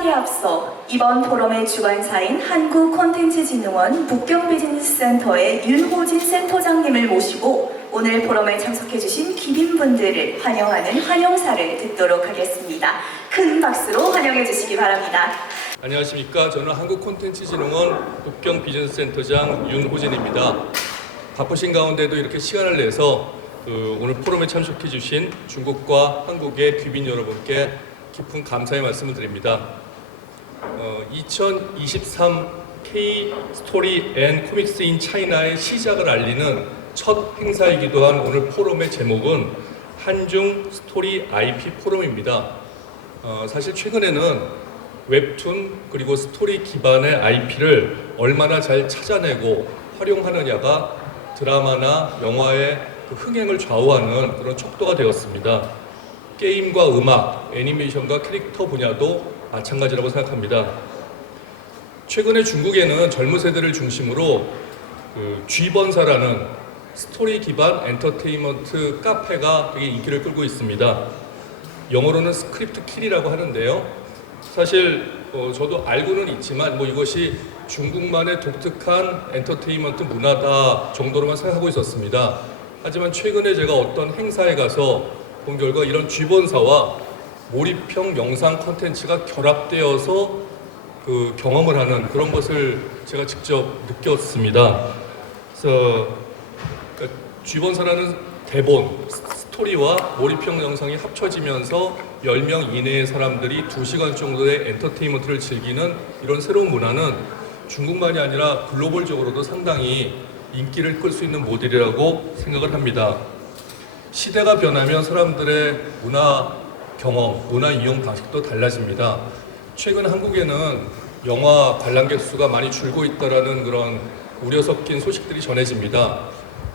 시작에 앞서 이번 포럼의 주관사인 한국콘텐츠진흥원 북경비즈니스센터의 윤호진 센터장님을 모시고 오늘 포럼에 참석해주신 귀빈분들을 환영하는 환영사를 듣도록 하겠습니다. 큰 박수로 환영해 주시기 바랍니다. 안녕하십니까. 저는 한국콘텐츠진흥원 북경비즈니스센터장 윤호진입니다. 바쁘신 가운데도 이렇게 시간을 내서 오늘 포럼에 참석해 주신 중국과 한국의 귀빈 여러분께 깊은 감사의 말씀을 드립니다. 2023 K 스토리 앤 코믹스 인 차이나의 시작을 알리는 첫 행사이기도 한 오늘 포럼의 제목은 한중 스토리 IP 포럼입니다. 사실 최근에는 웹툰 그리고 스토리 기반의 IP를 얼마나 잘 찾아내고 활용하느냐가 드라마나 영화의 흥행을 좌우하는 그런 척도가 되었습니다. 게임과 음악, 애니메이션과 캐릭터 분야도 마찬가지라고 생각합니다. 최근에 중국에는 젊은 세대를 중심으로 G번사라는 스토리 기반 엔터테인먼트 카페가 되게 인기를 끌고 있습니다. 영어로는 스크립트 킬이라고 하는데요. 사실 저도 알고는 있지만 이것이 중국만의 독특한 엔터테인먼트 문화다 정도로만 생각하고 있었습니다. 하지만 최근에 제가 어떤 행사에 가서 본 결과 이런 G번사와 몰입형 영상 콘텐츠가 결합되어서 경험을 하는 그런 것을 제가 직접 느꼈습니다. 그래서 G번사라는 대본, 스토리와 몰입형 영상이 합쳐지면서 10명 이내의 사람들이 2시간 정도의 엔터테인먼트를 즐기는 이런 새로운 문화는 중국만이 아니라 글로벌적으로도 상당히 인기를 끌 수 있는 모델이라고 생각을 합니다. 시대가 변하면 사람들의 문화 경험, 문화 이용 방식도 달라집니다. 최근 한국에는 영화 관람객 수가 많이 줄고 있다는 그런 우려 섞인 소식들이 전해집니다.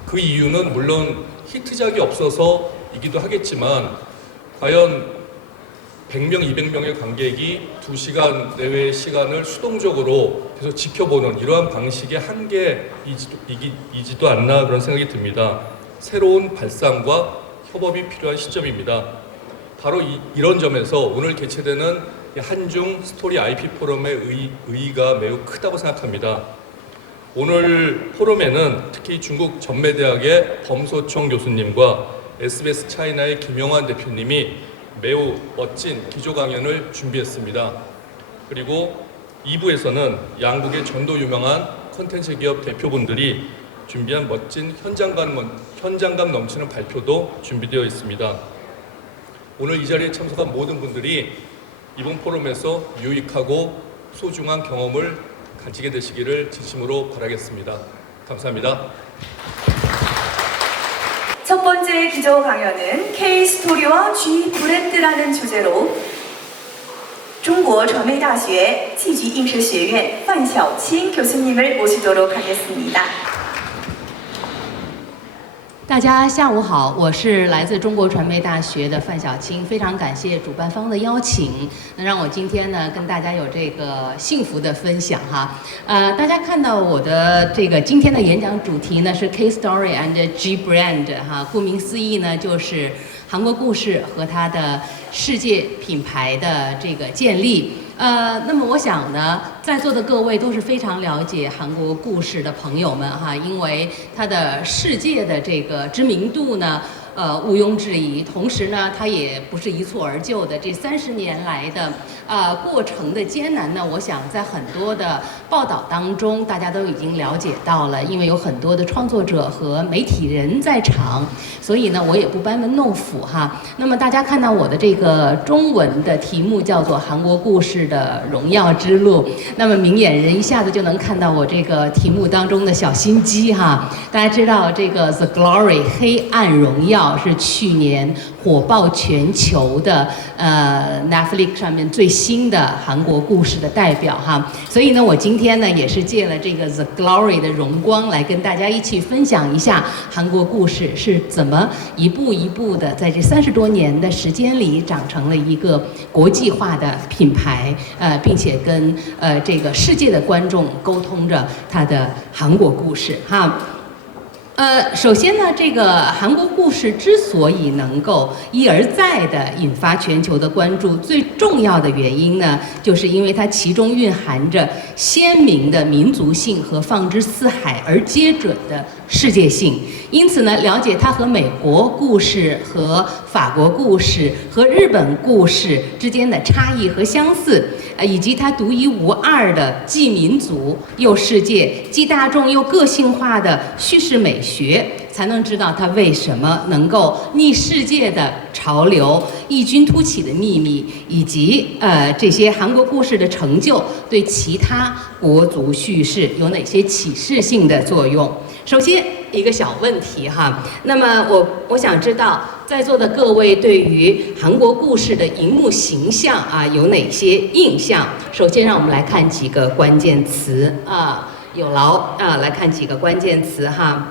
그 이유는 물론 히트작이 없어서이기도 하겠지만 과연 100명, 200명의 관객이 2시간 내외의 시간을 수동적으로 계속 지켜보는 이러한 방식의 한계이지도 않나 그런 생각이 듭니다. 새로운 발상과 협업이 필요한 시점입니다. 바로 이런 점에서 오늘 개최되는 한중 스토리 IP 포럼의 의의가 매우 크다고 생각합니다. 오늘 포럼에는 특히 중국 전매대학의 범소총 교수님과 SBS 차이나의 김영환 대표님이 매우 멋진 기조 강연을 준비했습니다. 그리고 2부에서는 양국의 전도 유명한 콘텐츠 기업 대표분들이 준비한 멋진 현장감 넘치는 발표도 준비되어 있습니다. 오늘 이 자리에 참석한 모든 분들이 이번 포럼에서 유익하고 소중한 경험을 가지게 되시기를 진심으로 바라겠습니다. 감사합니다. 첫 번째 기조 강연은 K-스토리와 G 브랜드라는 주제로 중국传媒大学戏剧映视学院范晓清 교수님을 모시도록 하겠습니다. 大家下午好，我是来自中国传媒大学的范晓清，非常感谢主办方的邀请，能让我今天呢跟大家有这个幸福的分享哈。大家看到我的这个今天的演讲主题呢是 K Story and G Brand 哈，顾名思义呢就是韩国故事和它的世界品牌的这个建立。那么我想呢，在座的各位都是非常了解韩国故事的朋友们哈，因为它的世界的这个知名度呢，毋庸置疑。同时呢，它也不是一蹴而就的，这30年来的过程的艰难呢，我想在很多的报道当中，大家都已经了解到了，因为有很多的创作者和媒体人在场，所以呢，我也不班门弄斧哈。那么大家看到我的这个中文的题目叫做《韩国故事的荣耀之路》，那么明眼人一下子就能看到我这个题目当中的小心机哈。大家知道这个 The Glory 黑暗荣耀是去年火爆全球的Netflix 上面最新的韩国故事的代表哈，所以呢，我今天呢也是借了这个 The Glory 的荣光来跟大家一起分享一下韩国故事是怎么一步一步的在这30多年的时间里长成了一个国际化的品牌，并且跟这个世界的观众沟通着它的韩国故事哈。首先呢，这个韩国故事之所以能够一而再的引发全球的关注，最重要的原因呢，就是因为它其中蕴含着鲜明的民族性和放之四海而皆准的世界性。因此呢，了解它和美国故事、和法国故事、和日本故事之间的差异和相似，以及它独一无二的既民族又世界、既大众又个性化的叙事美学，才能知道它为什么能够逆世界的潮流、异军突起的秘密，以及这些韩国故事的成就对其他国族叙事有哪些启示性的作用。首先一个小问题哈，那么我想知道在座的各位对于韩国故事的荧幕形象有哪些印象？首先让我们来看几个关键词有劳来看几个关键词哈。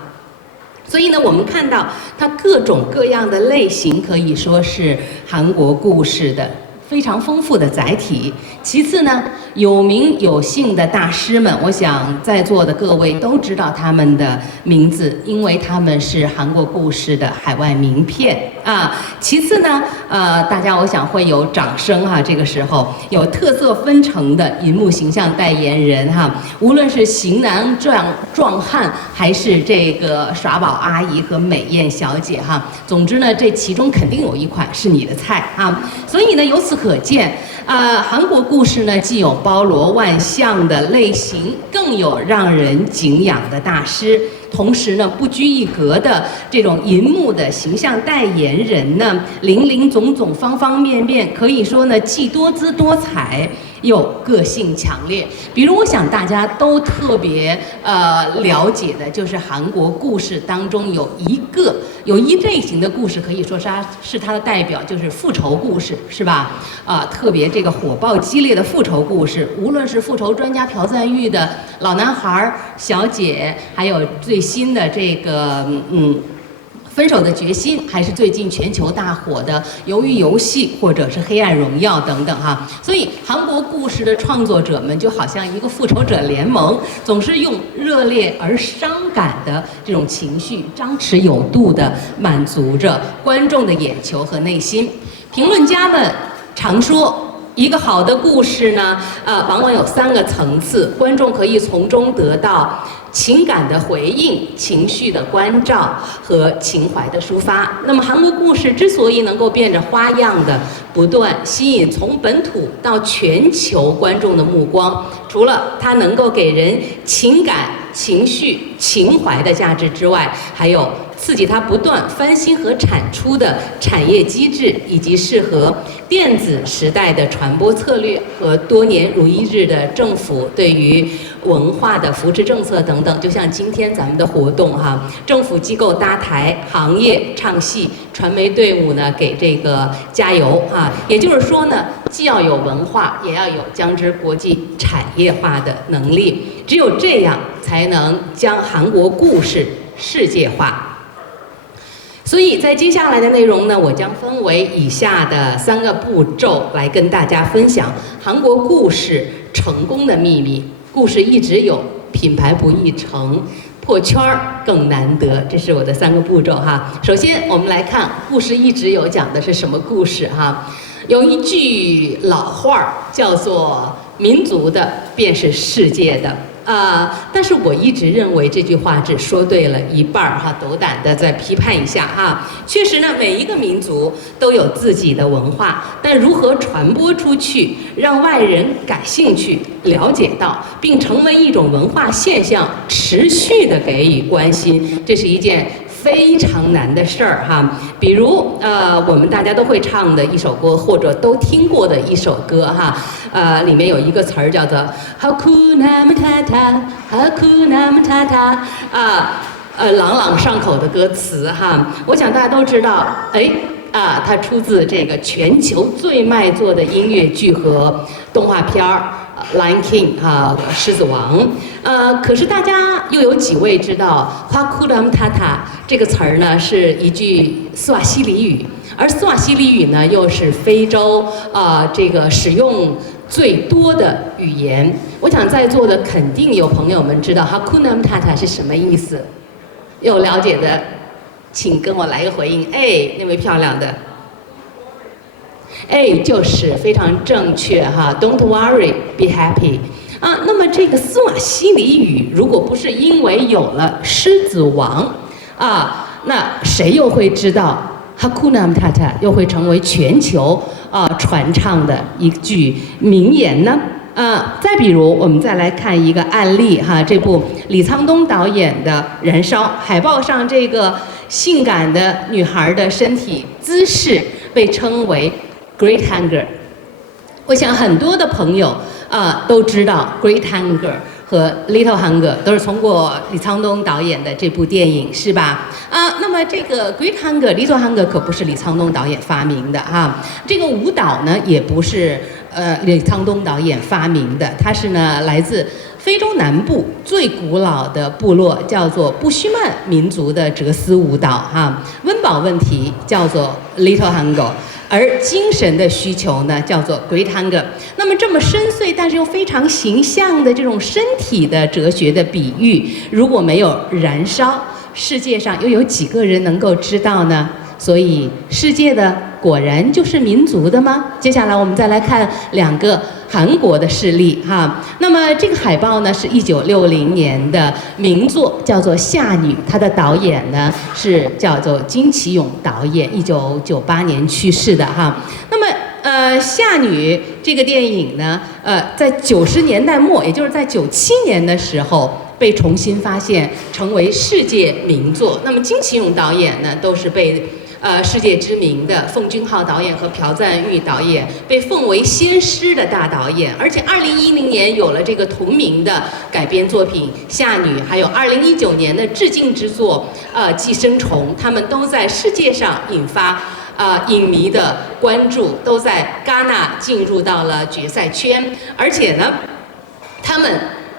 所以呢，我们看到它各种各样的类型，可以说是韩国故事的非常丰富的载体。其次呢，有名有姓的大师们，我想在座的各位都知道他们的名字，因为他们是韩国故事的海外名片其次呢，大家我想会有掌声哈。这个时候有特色纷呈的银幕形象代言人哈，无论是型男壮汉，还是这个耍宝阿姨和美艳小姐哈。总之呢，这其中肯定有一款是你的菜所以呢，由此可见，韩国故事呢，既有包罗万象的类型，更有让人敬仰的大师。同时呢，不拘一格的这种银幕的形象代言人呢，林林总总、方方面面，可以说呢，既多姿多彩又个性强烈。比如，我想大家都特别了解的，就是韩国故事当中有一类型的故事，可以说是它的代表，就是复仇故事，是吧？特别这个火爆激烈的复仇故事，无论是复仇专家朴赞郁的老男孩、小姐，还有最新的这个分手的决心，还是最近全球大火的《鱿鱼游戏》或者是《黑暗荣耀》等等哈。所以韩国故事的创作者们就好像一个复仇者联盟，总是用热烈而伤感的这种情绪，张弛有度地满足着观众的眼球和内心。评论家们常说，一个好的故事呢，往往有3个层次，观众可以从中得到情感的回应、情绪的关照和情怀的抒发。那么韩国故事之所以能够变着花样的不断吸引从本土到全球观众的目光，除了它能够给人情感、情绪、情怀的价值之外，还有刺激它不断翻新和产出的产业机制，以及适合电子时代的传播策略和多年如一日的政府对于文化的扶持政策等等。就像今天咱们的活动哈，政府机构搭台，行业唱戏，传媒队伍呢给这个加油也就是说呢，既要有文化，也要有将之国际产业化的能力。只有这样，才能将韩国故事世界化。所以在接下来的内容呢，我将分为以下的3个步骤来跟大家分享韩国故事成功的秘密。故事一直有，品牌不易成，破圈儿更难得。这是我的3个步骤哈。首先，我们来看故事一直有讲的是什么故事哈。有一句老话叫做“民族的便是世界的”。但是我一直认为这句话只说对了一半哈，斗胆的再批判一下哈。确实呢，每一个民族都有自己的文化，但如何传播出去，让外人感兴趣、了解到，并成为一种文化现象，持续的给予关心，这是一件非常难的事儿哈。比如我们大家都会唱的一首歌，或者都听过的一首歌哈，里面有一个词儿叫做 Hakuna Matata Hakuna Matata 朗朗上口的歌词哈。我想大家都知道，它出自这个全球最卖座的音乐剧和动画片儿《Lion King》狮子王。可是大家又有几位知道 Hakuna Matata 这个词儿呢，是一句斯瓦希里语，而斯瓦希里语呢，又是非洲这个使用最多的语言。我想在座的肯定有朋友们知道 Hakuna Matata 是什么意思。有了解的，请跟我来一个回应。A， 那位漂亮的。A 就是非常正确哈 ，Don't worry, be happy。啊，那么这个斯瓦希里语，如果不是因为有了《狮子王》啊，那谁又会知道 Hakuna Matata 又会成为全球传唱的一句名言呢？再比如，我们再来看一个案例哈，这部李沧东导演的《燃烧》，海报上这个性感的女孩的身体姿势被称为 Great Hunger。我想很多的朋友都知道 Great Hunger 和 Little Hunger 都是通过李沧东导演的这部电影，是吧？那么这个 Great Hunger、Little Hunger 可不是李沧东导演发明的哈，这个舞蹈呢也不是李沧东导演发明的，它是呢来自非洲南部最古老的部落，叫做布须曼民族的哲思舞蹈哈，温饱问题叫做 Little Hunger。而精神的需求呢，叫做 Great Hunger。那么这么深邃但是又非常形象的这种身体的哲学的比喻，如果没有燃烧，世界上又有几个人能够知道呢？所以世界的果然就是民族的吗？接下来我们再来看2个韩国的事例哈。那么这个海报呢是1960年的名作，叫做《夏女》，它的导演呢是叫做金其勇导演，1998年去世的哈。那么《夏女》这个电影呢，在90年代末，也就是在97年的时候被重新发现，成为世界名作。那么金其勇导演呢，都是被世界知名的奉俊昊导演和朴赞郁导演被奉为先师的大导演，而且2010年有了这个同名的改编作品《夏女》，还有2019年的致敬之作《寄生虫》，他们都在世界上引发影迷的关注，都在戛纳进入到了决赛圈，而且呢，他们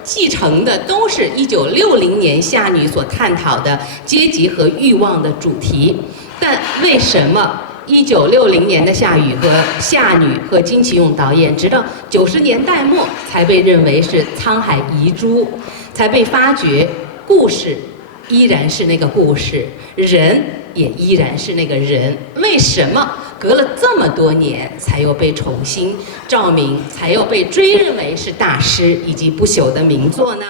继承的都是1960年《夏女》所探讨的阶级和欲望的主题。但为什么1960年的《夏女》和金其勇导演，直到90年代末才被认为是沧海遗珠，才被发掘？故事依然是那个故事，人也依然是那个人，为什么隔了这么多年才又被重新照明，才又被追认为是大师以及不朽的名作呢？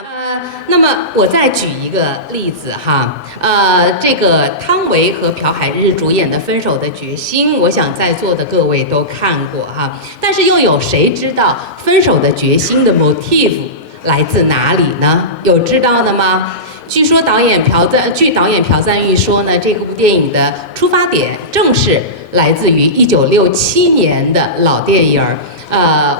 那么我再举一个例子哈，这个汤唯和朴海日主演的《分手的决心》，我想在座的各位都看过哈，但是又有谁知道《分手的决心》的 motif 来自哪里呢？有知道的吗？据导演朴赞郁说呢，这部电影的出发点正是来自于1967年的老电影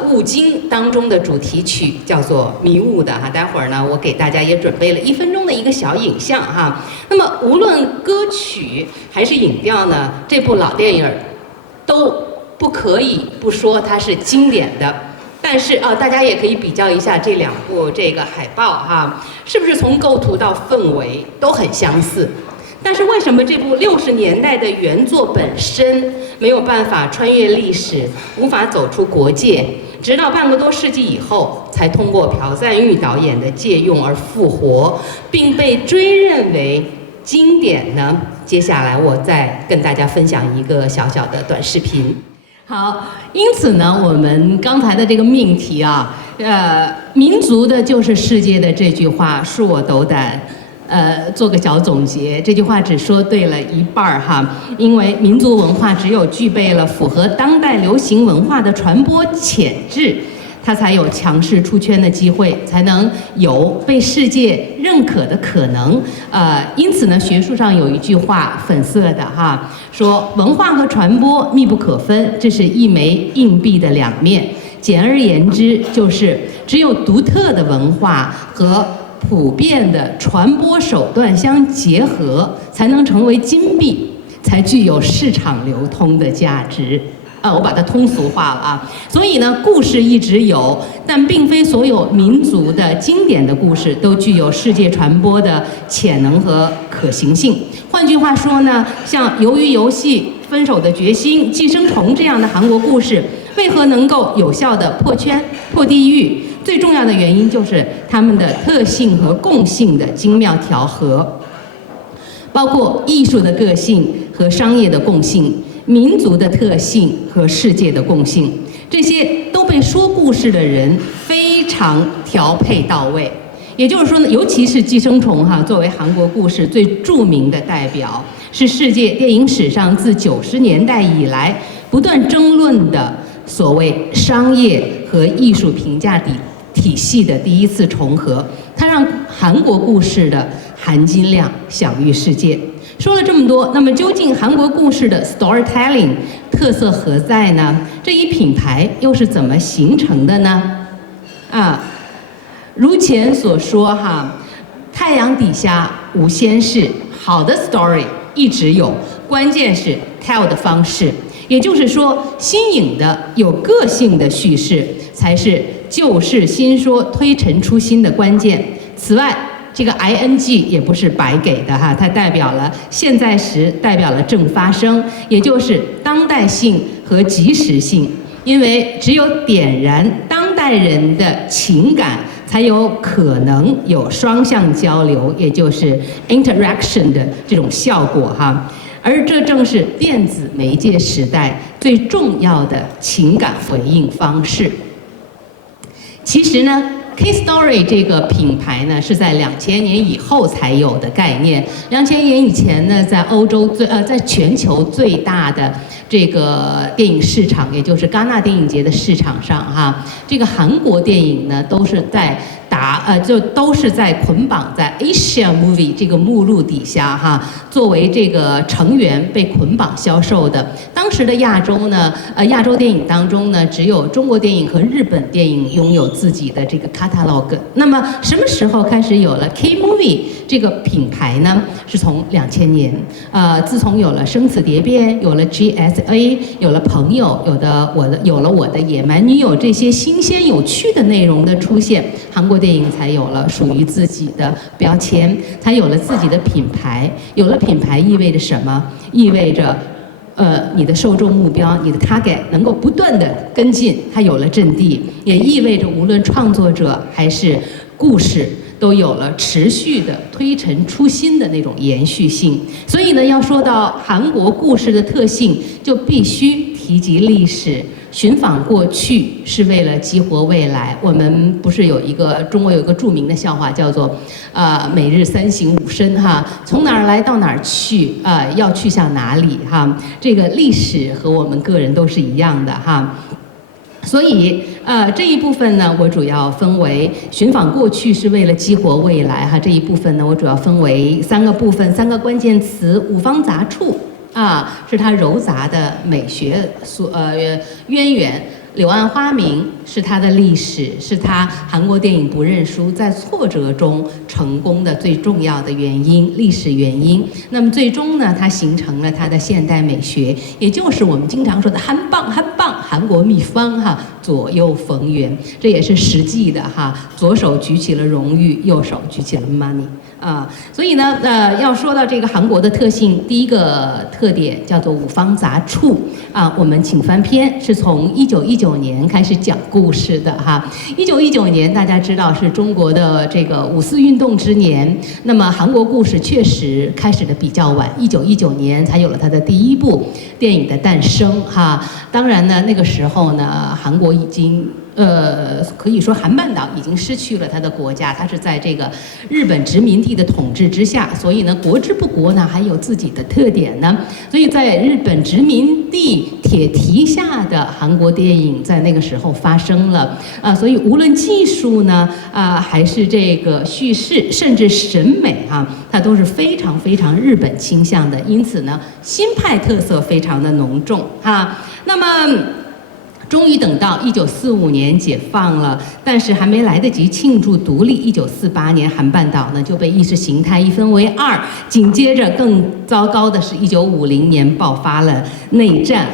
雾经当中的主题曲，叫做《迷雾》的哈。待会儿呢，我给大家也准备了1分钟的一个小影像哈。那么无论歌曲还是影调呢，这部老电影都不可以不说它是经典的。但是大家也可以比较一下这2部这个海报哈，是不是从构图到氛围都很相似？但是为什么这部60年代的原作本身没有办法穿越历史，无法走出国界，直到半个多世纪以后，才通过朴赞郁导演的借用而复活，并被追认为经典呢？接下来我再跟大家分享一个小小的短视频。好，因此呢，我们刚才的这个命题民族的就是世界的这句话，恕我斗胆。做个小总结，这句话只说对了一半哈，因为民族文化只有具备了符合当代流行文化的传播潜质，它才有强势出圈的机会，才能有被世界认可的可能。因此呢，学术上有一句话，粉色的哈，说文化和传播密不可分，这是一枚硬币的2面。简而言之，就是只有独特的文化和普遍的传播手段相结合，才能成为金币，才具有市场流通的价值。我把它通俗化了啊。所以呢，故事一直有，但并非所有民族的经典的故事都具有世界传播的潜能和可行性。换句话说呢，像《鱿鱼游戏》《分手的决心》《寄生虫》这样的韩国故事，为何能够有效地破圈、破地域？最重要的原因就是它们的特性和共性的精妙调和。包括艺术的个性和商业的共性、民族的特性和世界的共性，这些都被说故事的人非常调配到位。也就是说呢，尤其是《寄生虫》作为韩国故事最著名的代表，是世界电影史上自90年代以来不断争论的所谓商业和艺术评价体系的第一次重合，它让韩国故事的含金量享誉世界。说了这么多，那么究竟韩国故事的 storytelling 特色何在呢？这一品牌又是怎么形成的呢？如前所说太阳底下无鲜事，好的 story 一直有，关键是 tell 的方式。也就是说，新颖的、有个性的叙事才是旧事新说、推陈出新的关键。此外，这个 ing 也不是白给的它代表了现在时，代表了正发生，也就是当代性和即时性。因为只有点燃当代人的情感，才有可能有双向交流，也就是 interaction 的这种效果而这正是电子媒介时代最重要的情感回应方式。其实呢，K-Story 这个品牌呢，是在2000年以后才有的概念。2000年以前呢，在欧洲在全球最大的这个电影市场，也就是戛纳电影节的市场上这个韩国电影呢，都是在都是在捆绑在 Asia Movie 这个目录底下作为这个成员被捆绑销售的。当时的亚洲呢，亚洲电影当中呢，只有中国电影和日本电影拥有自己的这个 catalog。那么什么时候开始有了 K-Movie 这个品牌呢？是从2000年，自从有了《生死蝶变》，有了 GSA， 有了朋友，有了我的野蛮女友这些新鲜有趣的内容的出现，韩国电影才有了属于自己的标签，才有了自己的品牌。有了品牌意味着什么？意味着你的受众目标，你的 target 能够不断的跟进，它有了阵地，也意味着无论创作者还是故事都有了持续的推陈出新的那种延续性。所以呢，要说到韩国故事的特性，就必须提及历史。寻访过去是为了激活未来。我们不是中国有一个著名的笑话，叫做每日3省吾身从哪儿来到哪儿去要去向哪里这个历史和我们个人都是一样的所以这一部分呢，我主要分为寻访过去是为了激活未来这一部分呢，我主要分为3个部分，3个关键词：五方杂处是它糅杂的美学渊源；柳暗花明是它的历史，是它韩国电影不认输，在挫折中成功的最重要的原因，历史原因。那么最终呢，它形成了它的现代美学，也就是我们经常说的韩棒，韩国秘方左右逢源，这也是实际的左手举起了荣誉，右手举起了 money。所以呢，要说到这个韩国的特性，第一个特点叫做五方杂处我们请翻篇是从1919年开始讲故事的1919年大家知道是中国的这个五四运动之年，那么韩国故事确实开始的比较晚，1919年才有了它的第一部电影的诞生当然呢，那个时候呢，韩国已经可以说韩半岛已经失去了它的国家，它是在这个日本殖民地的统治之下，所以呢，国之不国呢，还有自己的特点呢。所以在日本殖民地铁蹄下的韩国电影在那个时候发生了所以无论技术呢还是这个叙事，甚至审美它都是非常非常日本倾向的，因此呢，新派特色非常的浓重那么终于等到1945年解放了，但是还没来得及庆祝独立，1948年韩半岛呢就被意识形态一分为二，紧接着更糟糕的是1950年爆发了内战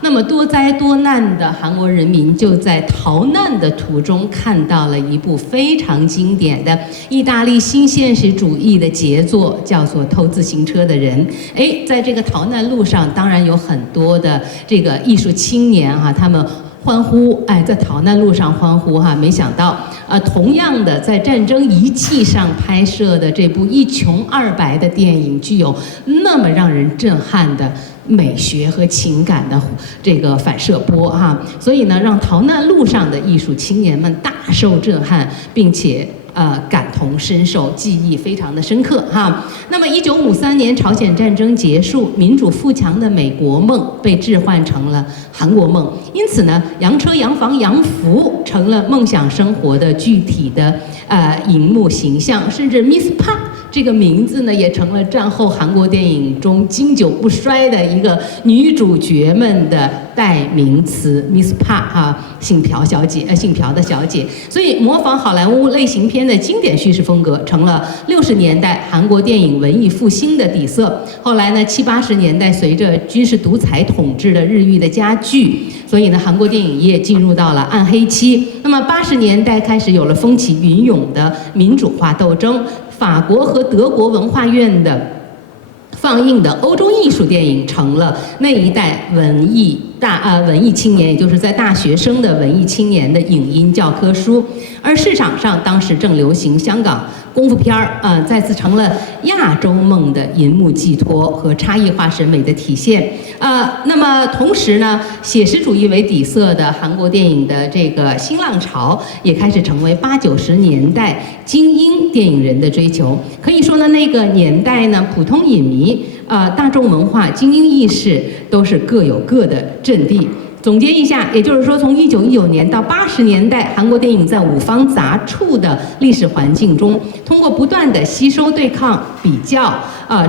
那么多灾多难的韩国人民就在逃难的途中看到了一部非常经典的意大利新现实主义的杰作，叫做《偷自行车的人》。在这个逃难路上，当然有很多的这个艺术青年他们欢呼，哎，在逃难路上欢呼哈，没想到同样的在战争遗迹上拍摄的这部一穷二白的电影，具有那么让人震撼的美学和情感的这个反射波哈，所以呢，让逃难路上的艺术青年们大受震撼，并且感同身受，记忆非常的深刻哈。那么1953年朝鲜战争结束，民主富强的美国梦被置换成了韩国梦，因此呢，洋车、洋房、洋服成了梦想生活的具体的荧幕形象，甚至 Miss Pa 这个名字呢，也成了战后韩国电影中经久不衰的一个女主角们的代名词 ，Miss Pa 哈，姓朴的小姐。所以模仿好莱坞类型片的经典叙事风格，成了60年代韩国电影文艺复兴的底色。后来呢，70、80年代随着军事独裁统治的日益的加剧，所以呢，韩国电影业进入到了暗黑期。那么80年代开始有了风起云涌的民主化斗争。法国和德国文化院的放映的欧洲艺术电影成了那一代文艺青年，也就是在大学生的文艺青年的影音教科书。而市场上当时正流行香港功夫片儿再次成了亚洲梦的银幕寄托和差异化审美的体现。那么同时呢，写实主义为底色的韩国电影的这个新浪潮也开始成为80、90年代精英电影人的追求。可以说呢，那个年代呢，普通影迷大众文化、精英意识都是各有各的阵地。总结一下，也就是说，从1919年到80年代，韩国电影在五方杂处的历史环境中，通过不断的吸收、对抗、比较，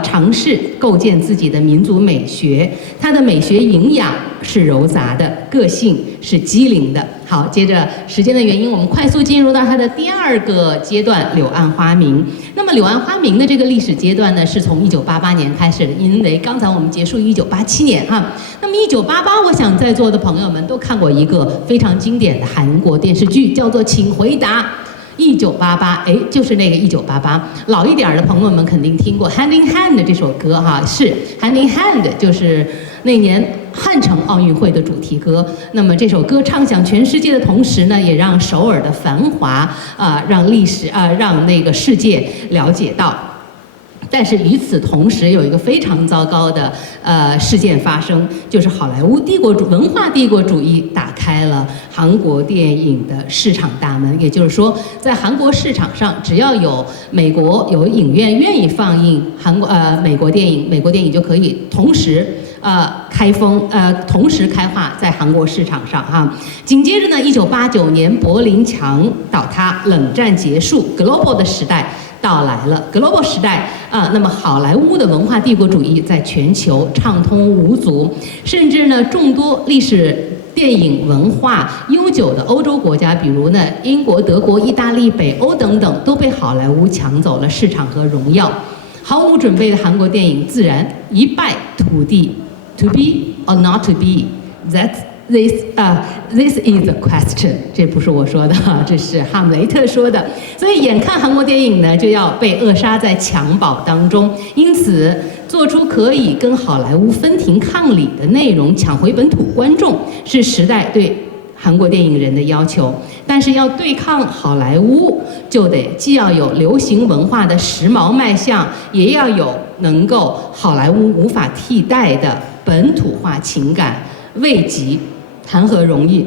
尝试构建自己的民族美学。它的美学营养是糅杂的，个性是机灵的。好，接着时间的原因，我们快速进入到它的第二个阶段——柳暗花明。那么柳暗花明的这个历史阶段呢，是从1988年开始的，因为刚才我们结束1987年哈。那么1988，我想在座的朋友们都看过一个非常经典的韩国电视剧，叫做《请回答1988》，哎，就是那个1988。老一点的朋友们肯定听过《Hand in Hand》这首歌哈，是《Hand in Hand》，就是那年汉城奥运会的主题歌。那么这首歌唱响全世界的同时呢，也让首尔的繁华让历史让那个世界了解到。但是与此同时，有一个非常糟糕的事件发生，就是好莱坞文化帝国主义打开了韩国电影的市场大门。也就是说，在韩国市场上，只要有美国有影院愿意放映美国电影，美国电影就可以同时同时开化在韩国市场上哈。紧接着呢，1989年柏林墙倒塌，冷战结束 ，Global 的时代到来了。Global 时代那么好莱坞的文化帝国主义在全球畅通无阻，甚至呢众多历史电影文化悠久的欧洲国家，比如呢英国、德国、意大利、北欧等等，都被好莱坞抢走了市场和荣耀。毫无准备的韩国电影自然一败涂地。To be or not to be, this is the question。这不是我说的，这是哈姆雷特说的。所以眼看韩国电影呢就要被扼杀在襁褓当中，因此做出可以跟好莱坞分庭抗礼的内容，抢回本土观众，是时代对韩国电影人的要求。但是要对抗好莱坞，就得既要有流行文化的时髦卖相，也要有能够好莱坞无法替代的本土化情感，未及谈何容易。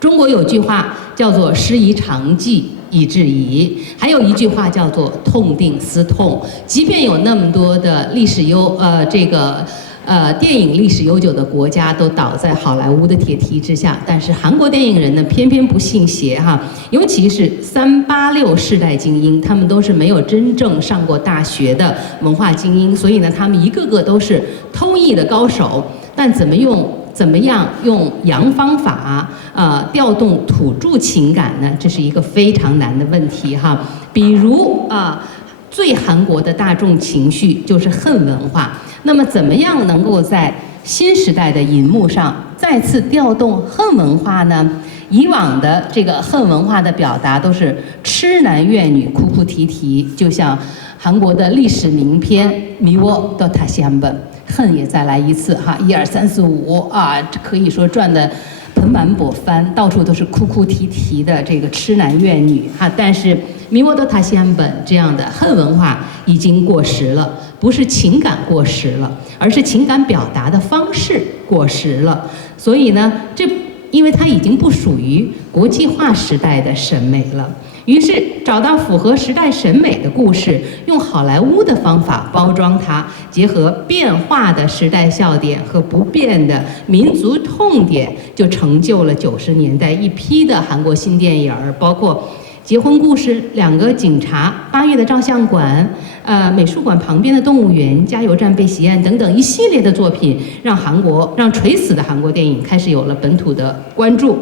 中国有句话叫做师夷长技以制夷，还有一句话叫做痛定思痛。即便有那么多的历史电影历史悠久的国家都倒在好莱坞的铁蹄之下，但是韩国电影人呢偏偏不信邪哈，尤其是386世代精英，他们都是没有真正上过大学的文化精英，所以呢他们一个个都是偷艺的高手，但怎么样用洋方法调动土著情感呢？这是一个非常难的问题哈。比如最韩国的大众情绪就是恨文化。那么怎么样能够在新时代的银幕上再次调动恨文化呢？以往的这个恨文化的表达都是痴男怨女哭哭啼啼，就像韩国的历史名篇《미워도다시한번》，恨也再来一次哈，1、2、3、4、5可以说赚的盆满钵饭，到处都是哭哭啼啼的这个痴男怨女哈。但是米沃德塔西安本这样的恨文化已经过时了，不是情感过时了，而是情感表达的方式过时了。所以呢，因为它已经不属于国际化时代的审美了。于是找到符合时代审美的故事，用好莱坞的方法包装它，结合变化的时代笑点和不变的民族痛点，就成就了90年代一批的韩国新电影，包括结婚故事、两个警察、8月的照相馆、美术馆旁边的动物园、加油站被袭案等等一系列的作品，让垂死的韩国电影开始有了本土的关注。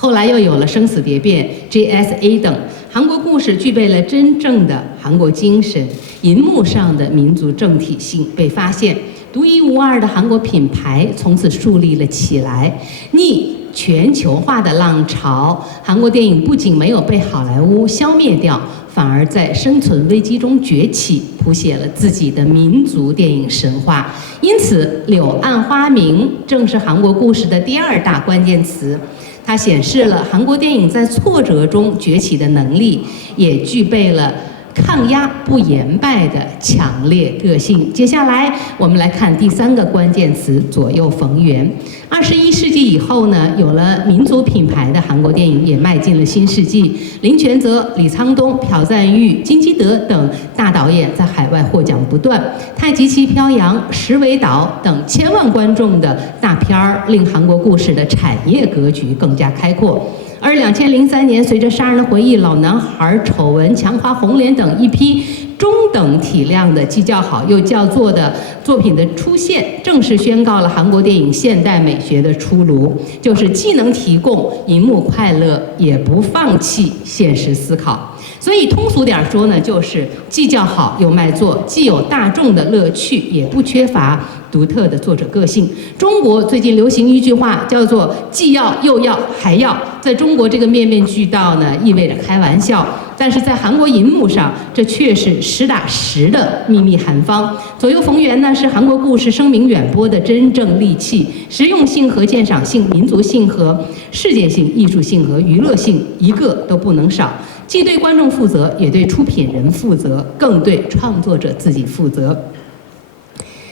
后来又有了《生死蝶变》、JSA 等，韩国故事具备了真正的韩国精神，银幕上的民族正体性被发现，独一无二的韩国品牌从此树立了起来。逆全球化的浪潮，韩国电影不仅没有被好莱坞消灭掉，反而在生存危机中崛起，谱写了自己的民族电影神话。因此，柳暗花明正是韩国故事的第2大关键词。它显示了韩国电影在挫折中崛起的能力，也具备了抗压不言败的强烈个性。接下来我们来看第3个关键词：左右逢源。21世纪以后呢，有了民族品牌的韩国电影也迈进了新世纪。林权泽、李沧东、朴赞玉、金基德等大导演在海外获奖不断，太极旗飘扬、石尾岛等千万观众的大片儿，令韩国故事的产业格局更加开阔。而2003年，随着《杀人的回忆》、《老男孩》、丑闻、强化红脸等一批中等体量的既叫好又叫座的作品的出现，正式宣告了韩国电影现代美学的出炉，就是既能提供银幕快乐，也不放弃现实思考。所以通俗点说呢，就是既叫好又卖座，既有大众的乐趣，也不缺乏独特的作者个性。中国最近流行一句话叫做既要又要还要，在中国这个面面俱到呢，意味着开玩笑，但是在韩国银幕上，这却是实打实的秘密韩方。左右逢源呢，是韩国故事声名远播的真正利器，实用性和鉴赏性、民族性和世界性、艺术性和娱乐性，一个都不能少。既对观众负责，也对出品人负责，更对创作者自己负责。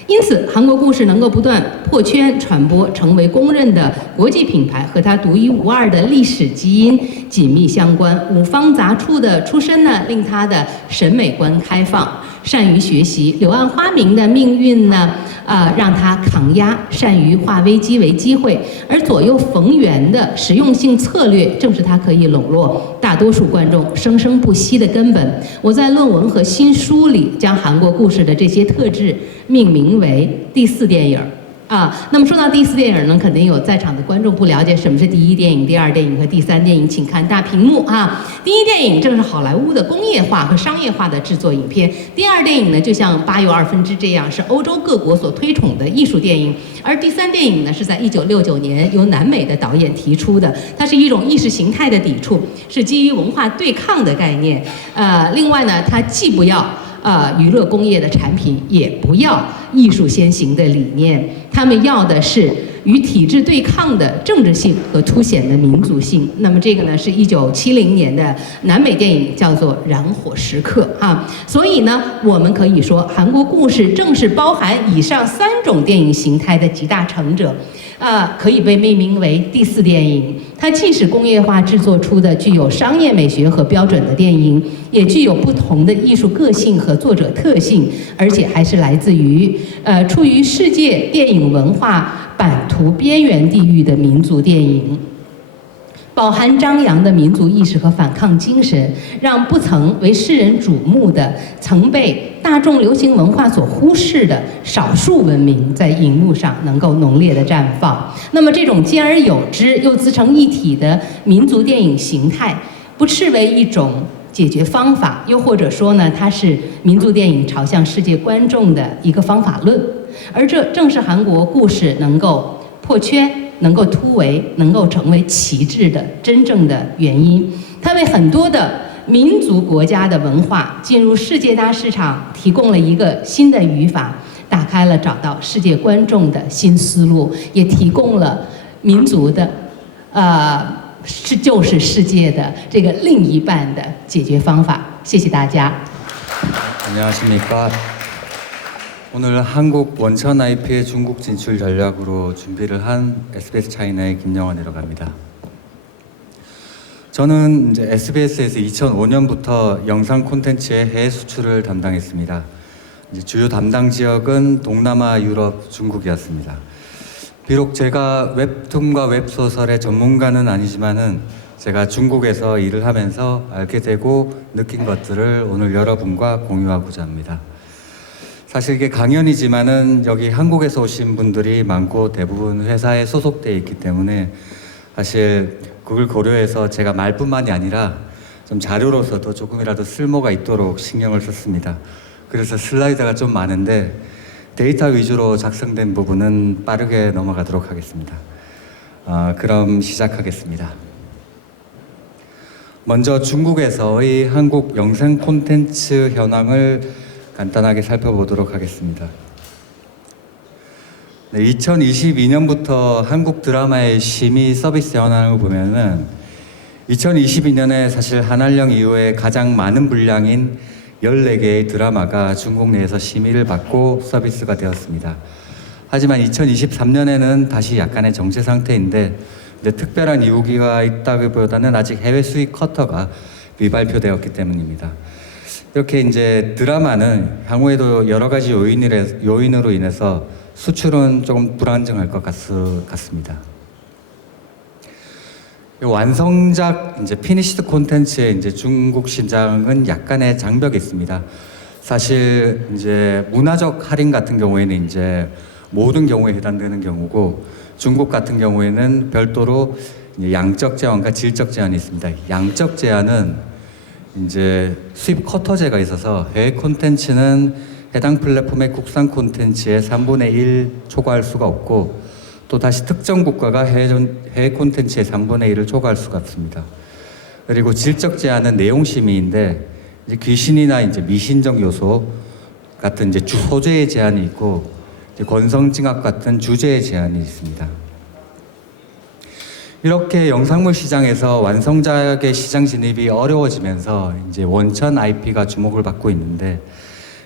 因此，韩国故事能够不断破圈传播，成为公认的国际品牌，和它独一无二的历史基因紧密相关。五方杂处的出身呢，令他的审美观开放，善于学习。柳暗花明的命运呢，让他抗压，善于化危机为机会。而左右逢源的实用性策略，正是他可以笼络大多数观众生生不息的根本。我在论文和新书里将韩国故事的这些特质命名为第4电影。那么说到第4电影呢，肯定有在场的观众不了解什么是第1电影、第2电影和第3电影，请看大屏幕啊。第1电影正是好莱坞的工业化和商业化的制作影片，第2电影呢，就像8又2分之这样，是欧洲各国所推崇的艺术电影，而第3电影呢，是在1969年由南美的导演提出的，它是一种意识形态的抵触，是基于文化对抗的概念。另外呢，它既不要娱乐工业的产品，也不要艺术先行的理念，他们要的是与体制对抗的政治性和凸显的民族性。那么这个呢，是1970年的南美电影，叫做《燃火时刻》所以呢，我们可以说，韩国故事正是包含以上3种电影形态的集大成者。可以被命名为第4电影。它既是工业化制作出的具有商业美学和标准的电影，也具有不同的艺术个性和作者特性，而且还是来自于处于世界电影文化版图边缘地域的民族电影。饱含张扬的民族意识和反抗精神，让不曾为世人瞩目的、曾被大众流行文化所忽视的少数文明，在荧幕上能够浓烈的绽放。那么，这种兼而有之又自成一体的民族电影形态，不视为一种解决方法，又或者说呢，它是民族电影朝向世界观众的一个方法论。而这正是韩国故事能够破圈、能够突围、能够成为旗帜的真正的原因。它为很多的民族国家的文化进入世界大市场提供了一个新的语法，打开了找到世界观众的新思路，也提供了民族的，就是世界的这个另一半的解决方法。谢谢大家。 안녕하십니까. 오늘 한국 원천 IP의 중국 진출 전략으로 준비를 한 SBS 차이나의 김영환이라고 합니다. 저는 이제 SBS에서 2005년부터 영상 콘텐츠의 해외 수출을 담당했습니다. 이제 주요 담당 지역은 동남아, 유럽, 중국이었습니다. 비록 제가 웹툰과 웹소설의 전문가는 아니지만은 제가 중국에서 일을 하면서 알게 되고 느낀 것들을 오늘 여러분과 공유하고자 합니다. 사실 이게 강연이지만은 여기 한국에서 오신 분들이 많고 대부분 회사에 소속되어 있기 때문에 사실 그걸 고려해서 제가 말뿐만이 아니라 좀 자료로서도 조금이라도 쓸모가 있도록 신경을 썼습니다. 그래서 슬라이드가 좀 많은데 데이터 위주로 작성된 부분은 빠르게 넘어가도록 하겠습니다. 그럼 시작하겠습니다. 먼저 중국에서의 한국 영상 콘텐츠 현황을 간단하게 살펴보도록 하겠습니다. 네, 2022년부터 한국 드라마의 심의 서비스 현황을 보면은 2022년에 사실 한알령 이후에 가장 많은 분량인 14개의 드라마가 중국 내에서 심의를 받고 서비스가 되었습니다. 하지만 2023년에는 다시 약간의 정체 상태인데 특별한 이유가 있다기보다는 아직 해외 수입 쿼터가 미발표되었기 때문입니다. 이렇게 이제 드라마는 향후에도 여러 가지 요인으로 인해서 수출은 조금 불안정할 것 같습니다. 완성작 이제 피니시드 콘텐츠의 이제 중국 시장은 약간의 장벽이 있습니다. 사실 이제 문화적 할인 같은 경우에는 이제 모든 경우에 해당되는 경우고 중국 같은 경우에는 별도로 이제 양적 제한과 질적 제한이 있습니다. 양적 제한은 이제 수입 쿼터제가 있어서 해외 콘텐츠는 해당 플랫폼의 국산 콘텐츠의 3분의 1 초과할 수가 없고 또 다시 특정 국가가 해외 콘텐츠의 3분의 1을 초과할 수가 없습니다. 그리고 질적 제한은 내용 심의인데 이제 귀신이나 이제 미신적 요소 같은 이제 소재의 제한이 있고 권성징악 같은 주제의 제한이 있습니다. 이렇게 영상물 시장에서 완성작의 시장 진입이 어려워지면서 이제 원천 IP가 주목을 받고 있는데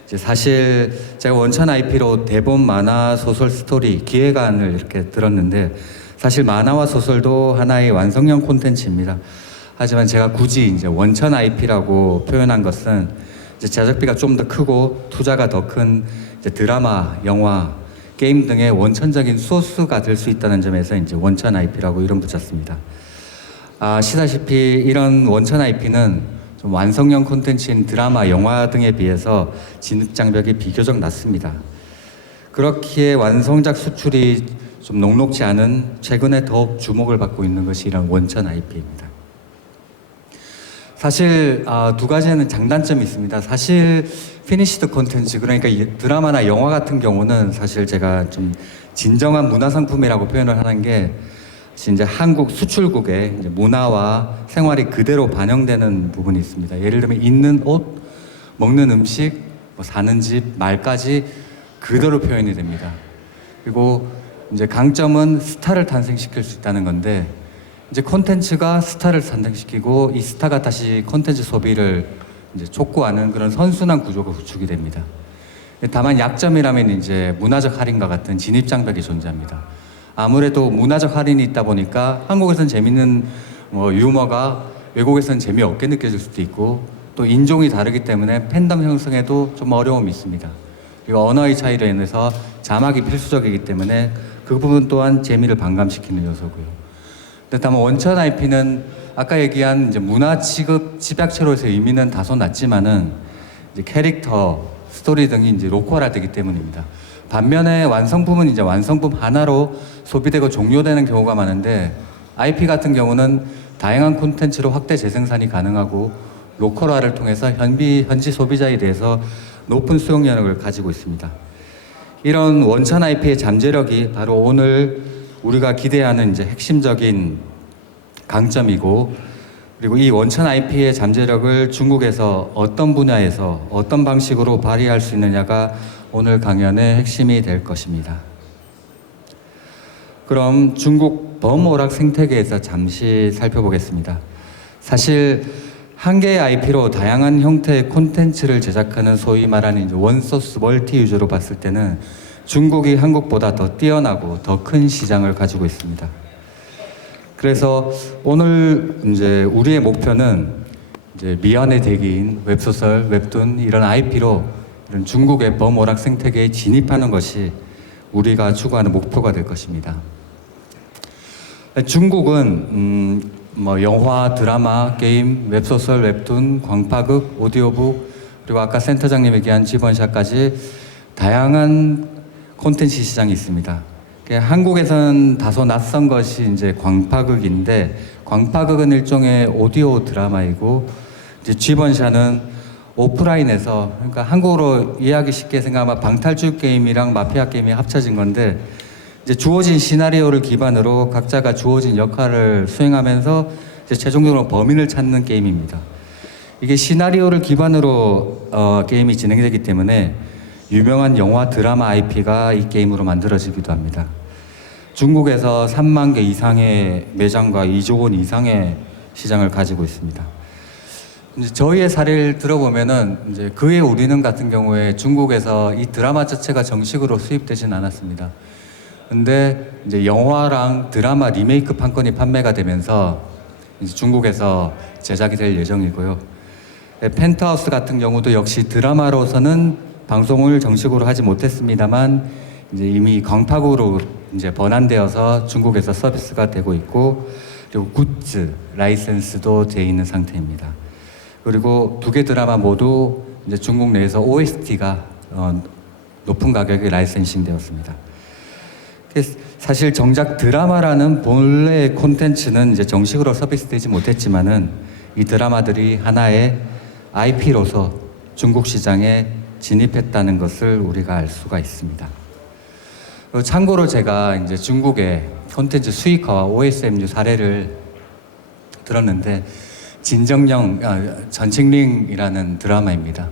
이제 사실 제가 원천 IP로 대본, 만화, 소설, 스토리, 기획안을 이렇게 들었는데 사실 만화와 소설도 하나의 완성형 콘텐츠입니다. 하지만 제가 굳이 이제 원천 IP라고 표현한 것은 이제 제작비가 좀 더 크고 투자가 더 큰 드라마, 영화, 게임 등의 원천적인 소스가 될 수 있다는 점에서 이제 원천 IP라고 이름 붙였습니다. 아시다시피 이런 원천 IP는 좀 완성형 콘텐츠인 드라마, 영화 등에 비해서 진입 장벽이 비교적 낮습니다. 그렇기에 완성작 수출이 좀 녹록지 않은 최근에 더욱 주목을 받고 있는 것이 이런 원천 IP입니다. 사실 두 가지는 장단점이 있습니다. 사실 피니시드 콘텐츠, 그러니까 드라마나 영화 같은 경우는 사실 제가 좀 진정한 문화 상품이라고 표현을 하는 게 이제 한국 수출국의 이제 문화와 생활이 그대로 반영되는 부분이 있습니다. 예를 들면 입는 옷, 먹는 음식, 뭐 사는 집, 말까지 그대로 표현이 됩니다. 그리고 이제 강점은 스타를 탄생시킬 수 있다는 건데 이제 콘텐츠가 스타를 탄생시키고 이 스타가 다시 콘텐츠 소비를 이제 촉구하는 그런 선순환 구조가 구축이 됩니다. 다만 약점이라면 이제 문화적 할인과 같은 진입 장벽이 존재합니다. 아무래도 문화적 할인이 있다 보니까 한국에서는 재밌는 유머가 외국에서는 재미없게 느껴질 수도 있고 또 인종이 다르기 때문에 팬덤 형성에도 좀 어려움이 있습니다. 그리고 언어의 차이로 인해서 자막이 필수적이기 때문에 그 부분 또한 재미를 반감시키는 요소고요. 다만 원천 IP는 아까 얘기한 이제 문화 취급 집약체로서 의미는 다소 낮지만은 이제 캐릭터, 스토리 등이 이제 로컬화되기 때문입니다. 반면에 완성품은 이제 완성품 하나로 소비되고 종료되는 경우가 많은데 IP 같은 경우는 다양한 콘텐츠로 확대 재생산이 가능하고 로컬화를 통해서 현지 소비자에 대해서 높은 수용력을 가지고 있습니다. 이런 원천 IP의 잠재력이 바로 오늘 우리가 기대하는 이제 핵심적인 강점이고 그리고 이 원천 IP의 잠재력을 중국에서 어떤 분야에서 어떤 방식으로 발휘할 수 있느냐가 오늘 강연의 핵심이 될 것입니다. 그럼 중국 범오락 생태계에서 잠시 살펴보겠습니다. 사실 한 개의 IP로 다양한 형태의 콘텐츠를 제작하는 소위 말하는 이제 원소스 멀티 유저로 봤을 때는 중국이 한국보다 더 뛰어나고 더 큰 시장을 가지고 있습니다. 그래서 오늘 이제 우리의 목표는 이제 미연의 대기인 웹소설, 웹툰 이런 IP로 이런 중국의 범오락 생태계에 진입하는 것이 우리가 추구하는 목표가 될 것입니다. 중국은 뭐 영화, 드라마, 게임, 웹소설, 웹툰, 광파극, 오디오북 그리고 아까 센터장님 얘기한 지번샷까지 다양한 콘텐츠 시장이 있습니다. 한국에서는 다소 낯선 것이 이제 광파극인데 광파극은 일종의 오디오 드라마이고 이제 지번샷은 오프라인에서 그러니까 한국어로 이해하기 쉽게 생각하면 방탈출 게임이랑 마피아 게임이 합쳐진 건데 이제 주어진 시나리오를 기반으로 각자가 주어진 역할을 수행하면서 이제 최종적으로 범인을 찾는 게임입니다. 이게 시나리오를 기반으로 게임이 진행되기 때문에 유명한 영화, 드라마 IP가 이 게임으로 만들어지기도 합니다. 중국에서 3만 개 이상의 매장과 2조 원 이상의 시장을 가지고 있습니다. 이제 저희의 사례를 들어보면은 이제 그에 우리는 같은 경우에 중국에서 이 드라마 자체가 정식으로 수입되진 않았습니다. 근데 이제 영화랑 드라마 리메이크 판권이 판매가 되면서 이제 중국에서 제작이 될 예정이고요. 펜트하우스 같은 경우도 역시 드라마로서는 방송을 정식으로 하지 못했습니다만 이제 이미 광파국으로 이제 번안되어서 중국에서 서비스가 되고 있고 그리고 굿즈 라이센스도 돼 있는 상태입니다. 그리고 두 개 드라마 모두 이제 중국 내에서 OST가 높은 가격에 라이센싱 되었습니다. 사실 정작 드라마라는 본래의 콘텐츠는 이제 정식으로 서비스되지 못했지만은 이 드라마들이 하나의 IP로서 중국 시장에 진입했다는 것을 우리가 알 수가 있습니다. 참고로 제가 이제 중국의 콘텐츠 수익화와 OSMU 사례를 들었는데 진정령 전칭링이라는 드라마입니다.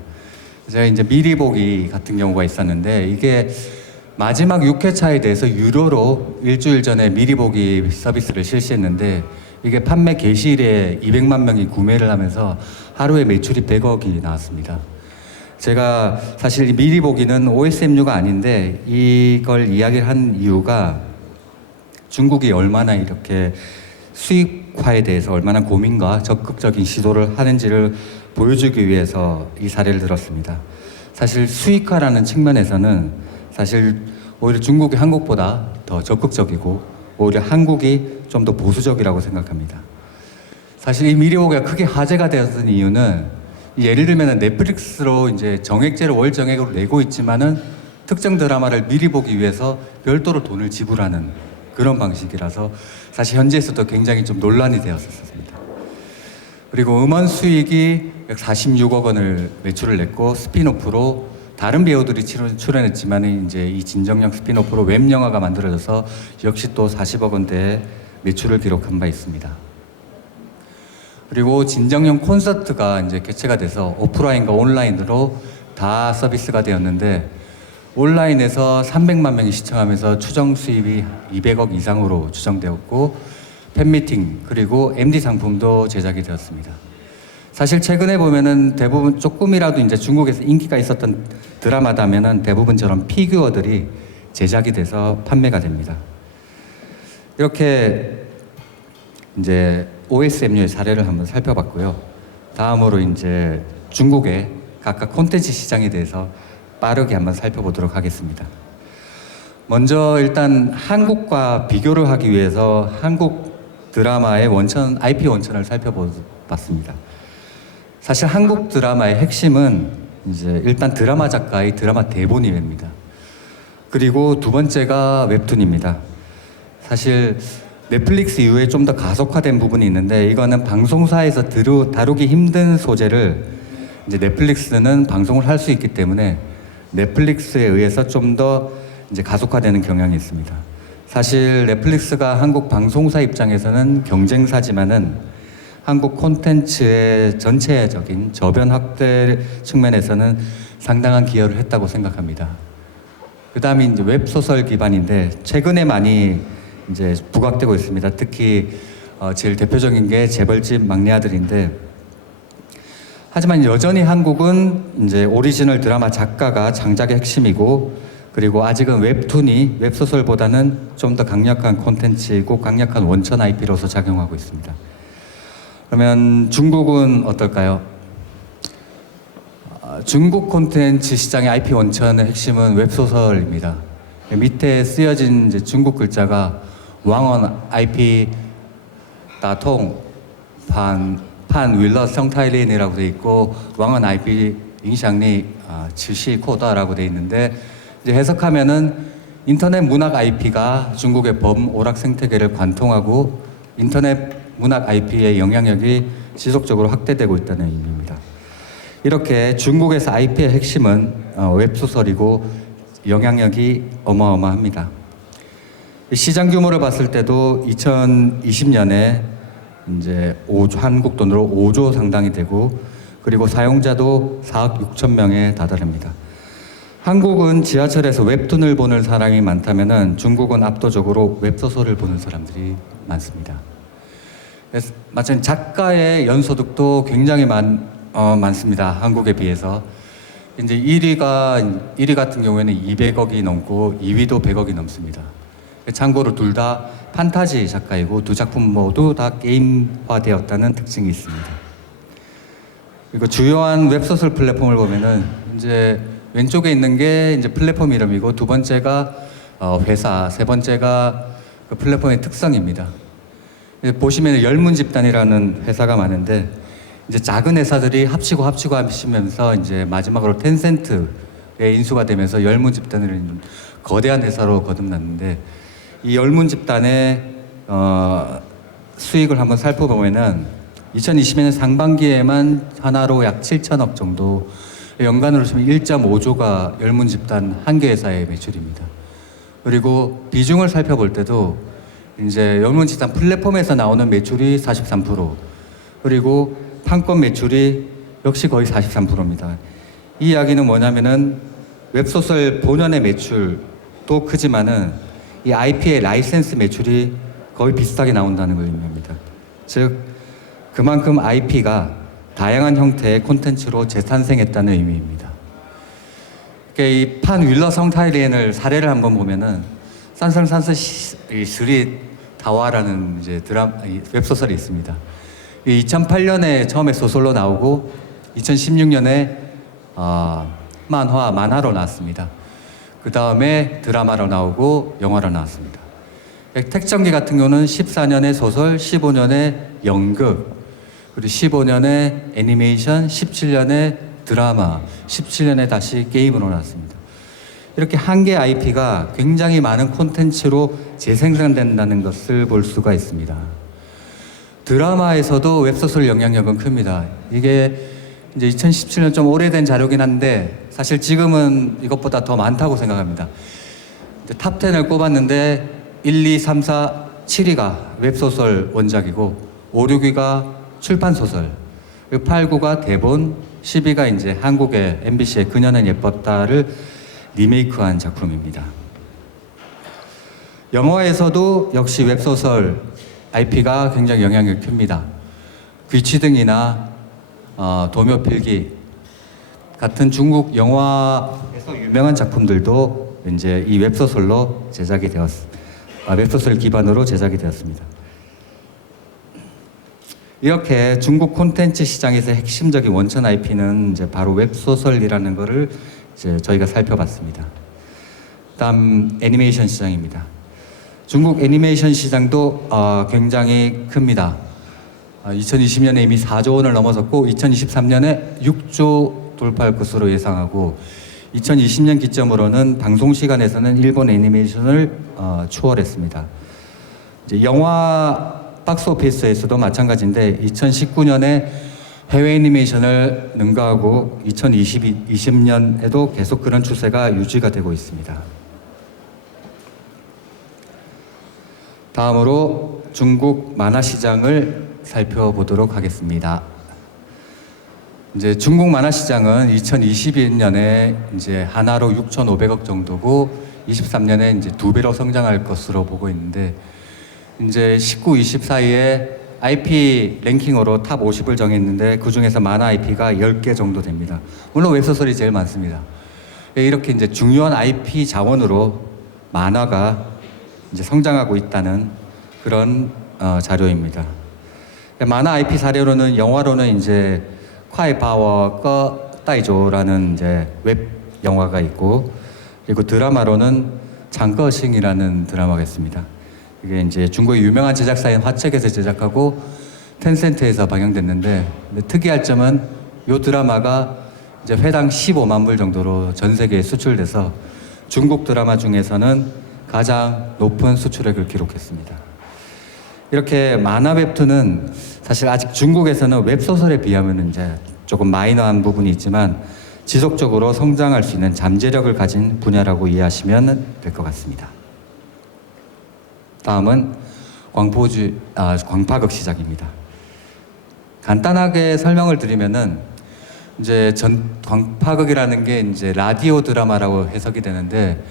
제가 이제 미리 보기 같은 경우가 있었는데 이게 마지막 6회차에 대해서 유료로 일주일 전에 미리 보기 서비스를 실시했는데 이게 판매 개시일에 200만 명이 구매를 하면서 하루에 매출이 100억이 나왔습니다. 제가 사실 미리 보기는 OSMU가 아닌데 이걸 이야기를 한 이유가 중국이 얼마나 이렇게 수익화에 대해서 얼마나 고민과 적극적인 시도를 하는지를 보여주기 위해서 이 사례를 들었습니다. 사실 수익화라는 측면에서는 사실 오히려 중국이 한국보다 더 적극적이고 오히려 한국이 좀 더 보수적이라고 생각합니다. 사실 이 미리 보기가 크게 화제가 되었던 이유는 예를 들면 넷플릭스로 이제 정액제를 월 정액으로 내고 있지만은 특정 드라마를 미리 보기 위해서 별도로 돈을 지불하는 그런 방식이라서 사실 현지에서도 굉장히 좀 논란이 되었었습니다. 그리고 음원 수익이 약 46억 원을 매출을 냈고 스피노프로 다른 배우들이 출연했지만 이제 이 진정령 스피노프로 웹 영화가 만들어져서 역시 또 40억 원대의 매출을 기록한 바 있습니다. 그리고 진정령 콘서트가 이제 개최가 돼서 오프라인과 온라인으로 다 서비스가 되었는데 온라인에서 300만 명이 시청하면서 추정 수입이 200억 이상으로 추정되었고 팬미팅 그리고 MD 상품도 제작이 되었습니다. 사실 최근에 보면은 대부분 조금이라도 이제 중국에서 인기가 있었던 드라마다면은 대부분 저런 피규어들이 제작이 돼서 판매가 됩니다. 이렇게 이제 OSMU의 사례를 한번 살펴봤고요. 다음으로 이제 중국의 각각 콘텐츠 시장에 대해서 빠르게 한번 살펴보도록 하겠습니다. 먼저 일단 한국과 비교를 하기 위해서 한국 드라마의 원천, IP 원천을 살펴봤습니다. 사실 한국 드라마의 핵심은 이제 일단 드라마 작가의 드라마 대본입니다. 그리고 두 번째가 웹툰입니다. 사실 넷플릭스 이후에 좀 더 가속화된 부분이 있는데 이거는 방송사에서 다루기 힘든 소재를 이제 넷플릭스는 방송을 할 수 있기 때문에 넷플릭스에 의해서 좀 더 이제 가속화되는 경향이 있습니다. 사실 넷플릭스가 한국 방송사 입장에서는 경쟁사지만은 한국 콘텐츠의 전체적인 저변 확대 측면에서는 상당한 기여를 했다고 생각합니다. 그 다음에 이제 웹소설 기반인데 최근에 많이 이제 부각되고 있습니다. 특히 제일 대표적인 게 재벌집 막내 아들인데, 하지만 여전히 한국은 이제 오리지널 드라마 작가가 장작의 핵심이고, 그리고 아직은 웹툰이 웹소설보다는 좀 더 강력한 콘텐츠이고 강력한 원천 IP로서 작용하고 있습니다. 그러면 중국은 어떨까요? 중국 콘텐츠 시장의 IP 원천의 핵심은 웹소설입니다. 밑에 쓰여진 이제 중국 글자가 왕원 IP 다통 판 윌러 성타일린이라고 돼 있고, 왕원 IP影响力지시 코다라고 돼 있는데, 이제 해석하면은 인터넷 문학 IP가 중국의 범오락 생태계를 관통하고 인터넷 문학 IP의 영향력이 지속적으로 확대되고 있다는 의미입니다. 이렇게 중국에서 IP의 핵심은 웹소설이고 영향력이 어마어마합니다. 시장 규모를 봤을 때도 2020년에 이제 한국 돈으로 5조 상당이 되고, 그리고 사용자도 4억 6천 명에 다다릅니다. 한국은 지하철에서 웹툰을 보는 사람이 많다면은 중국은 압도적으로 웹소설을 보는 사람들이 많습니다. 그래서 마찬가지 작가의 연소득도 굉장히 많습니다. 한국에 비해서. 이제 1위 같은 경우에는 200억이 넘고 2위도 100억이 넘습니다. 참고로 둘 다 판타지 작가이고 두 작품 모두 다 게임화되었다는 특징이 있습니다. 그리고 주요한 웹소설 플랫폼을 보면은 이제 왼쪽에 있는 게 이제 플랫폼 이름이고, 두 번째가 회사, 세 번째가 그 플랫폼의 특성입니다. 보시면 열문집단이라는 회사가 많은데, 이제 작은 회사들이 합치고 하시면서 이제 마지막으로 텐센트에 인수가 되면서 열문집단을 거대한 회사로 거듭났는데, 이 열문집단의 수익을 한번 살펴보면은 2020년 상반기에만 하나로 약 7천억 정도, 연간으로 치면 1.5조가 열문집단 한 개 회사의 매출입니다. 그리고 비중을 살펴볼 때도 이제 열문집단 플랫폼에서 나오는 매출이 43%, 그리고 판권 매출이 역시 거의 43%입니다. 이 이야기는 뭐냐면은 웹소설 본연의 매출도 크지만은 이 IP의 라이센스 매출이 거의 비슷하게 나온다는 걸 의미합니다. 즉, 그만큼 IP가 다양한 형태의 콘텐츠로 재탄생했다는 의미입니다. 이 판 윌러 성타일린을 사례를 한번 보면은 산성산스 스리 다와라는 이제 웹소설이 있습니다. 2008년에 처음에 소설로 나오고 2016년에 만화로 나왔습니다. 그 다음에 드라마로 나오고 영화로 나왔습니다. 택정기 같은 경우는 14년에 소설, 15년에 연극, 그리고 15년에 애니메이션, 17년에 드라마, 17년에 다시 게임으로 나왔습니다. 이렇게 한 개 IP가 굉장히 많은 콘텐츠로 재생산된다는 것을 볼 수가 있습니다. 드라마에서도 웹소설 영향력은 큽니다. 이게 이제 2017년 좀 오래된 자료긴 한데, 사실 지금은 이것보다 더 많다고 생각합니다. 탑 10을 꼽았는데 1, 2, 3, 4, 7위가 웹소설 원작이고, 5, 6위가 출판소설, 8, 9가 대본, 10위가 이제 한국의 MBC의 그녀는 예뻤다를 리메이크한 작품입니다. 영화에서도 역시 웹소설 IP가 굉장히 영향을 큽니다. 귀치등이나 도묘필기 같은 중국 영화에서 유명한 작품들도 이제 이 웹소설로 웹소설 기반으로 제작이 되었습니다. 이렇게 중국 콘텐츠 시장에서 핵심적인 원천 IP는 이제 바로 웹소설이라는 것을 이제 저희가 살펴봤습니다. 다음 애니메이션 시장입니다. 중국 애니메이션 시장도 굉장히 큽니다. 2020년에 이미 4조 원을 넘어섰고 2023년에 6조 돌파할 것으로 예상하고, 2020년 기점으로는 방송 시간에서는 일본 애니메이션을 추월했습니다. 이제 영화 박스오피스에서도 마찬가지인데 2019년에 해외 애니메이션을 능가하고 2020년에도 계속 그런 추세가 유지가 되고 있습니다. 다음으로 중국 만화 시장을 살펴보도록 하겠습니다. 이제 중국 만화 시장은 2021년에 이제 하나로 6,500억 정도고 23년에 이제 2배로 성장할 것으로 보고 있는데, 이제 19, 20 사이에 IP 랭킹으로 탑 50을 정했는데 그 중에서 만화 IP가 10개 정도 됩니다. 물론 웹소설이 제일 많습니다. 이렇게 이제 중요한 IP 자원으로 만화가 이제 성장하고 있다는 그런 자료입니다. 만화 IP 사례로는 영화로는 이제 콰이 파워 꺼 따이조라는 이제 웹 영화가 있고, 그리고 드라마로는 장꺼싱이라는 드라마가 있습니다. 이게 이제 중국의 유명한 제작사인 화책에서 제작하고 텐센트에서 방영됐는데, 특이할 점은 이 드라마가 이제 회당 15만 불 정도로 전 세계에 수출돼서 중국 드라마 중에서는 가장 높은 수출액을 기록했습니다. 이렇게 만화 웹툰은 사실 아직 중국에서는 웹소설에 비하면 이제 조금 마이너한 부분이 있지만 지속적으로 성장할 수 있는 잠재력을 가진 분야라고 이해하시면 될 것 같습니다. 다음은 광파극 시장입니다. 간단하게 설명을 드리면은 이제 광파극이라는 게 이제 라디오 드라마라고 해석이 되는데,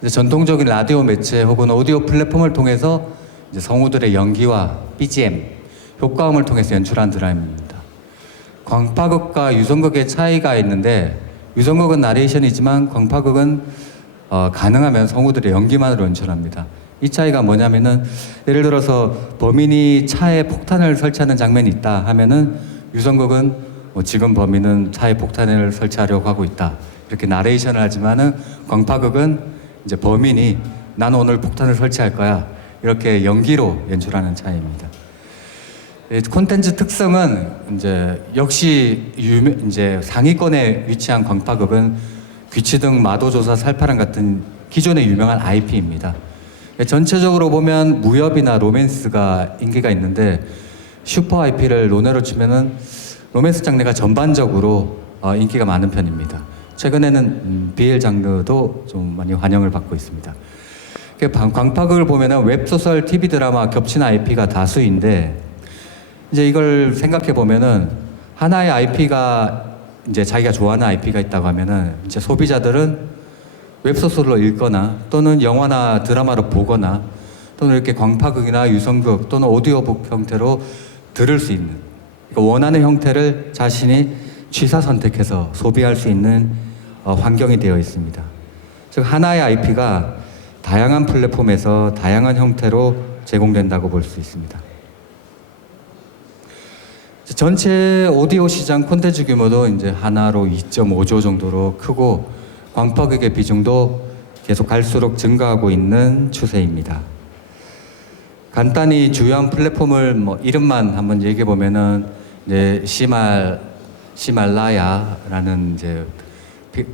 이제 전통적인 라디오 매체 혹은 오디오 플랫폼을 통해서 이제 성우들의 연기와 BGM, 효과음을 통해서 연출한 드라마입니다. 광파극과 유성극의 차이가 있는데, 유성극은 나레이션이지만 광파극은 가능하면 성우들의 연기만으로 연출합니다. 이 차이가 뭐냐면은, 예를 들어서 범인이 차에 폭탄을 설치하는 장면이 있다 하면은 유성극은 지금 범인은 차에 폭탄을 설치하려고 하고 있다, 이렇게 나레이션을 하지만은 광파극은 이제 범인이 나는 오늘 폭탄을 설치할 거야, 이렇게 연기로 연출하는 차이입니다. 콘텐츠 특성은 이제 역시 이제 상위권에 위치한 광파극은 귀치등, 마도조사, 살파랑 같은 기존의 유명한 IP입니다. 전체적으로 보면 무협이나 로맨스가 인기가 있는데, 슈퍼 IP를 논외로 치면은 로맨스 장르가 전반적으로 인기가 많은 편입니다. 최근에는 BL 장르도 좀 많이 환영을 받고 있습니다. 광파극을 보면은 웹소설, TV 드라마 겹친 IP가 다수인데, 이제 이걸 생각해 보면은 하나의 IP가 이제 자기가 좋아하는 IP가 있다고 하면은 이제 소비자들은 웹소설로 읽거나 또는 영화나 드라마로 보거나 또는 이렇게 광파극이나 유성극 또는 오디오북 형태로 들을 수 있는, 그러니까 원하는 형태를 자신이 취사 선택해서 소비할 수 있는 환경이 되어 있습니다. 즉 하나의 IP가 다양한 플랫폼에서 다양한 형태로 제공된다고 볼 수 있습니다. 전체 오디오 시장 콘텐츠 규모도 이제 하나로 2.5조 정도로 크고, 광파극의 비중도 계속 갈수록 증가하고 있는 추세입니다. 간단히 주요한 플랫폼을 이름만 한번 얘기해 보면은 이제 시말라야라는 이제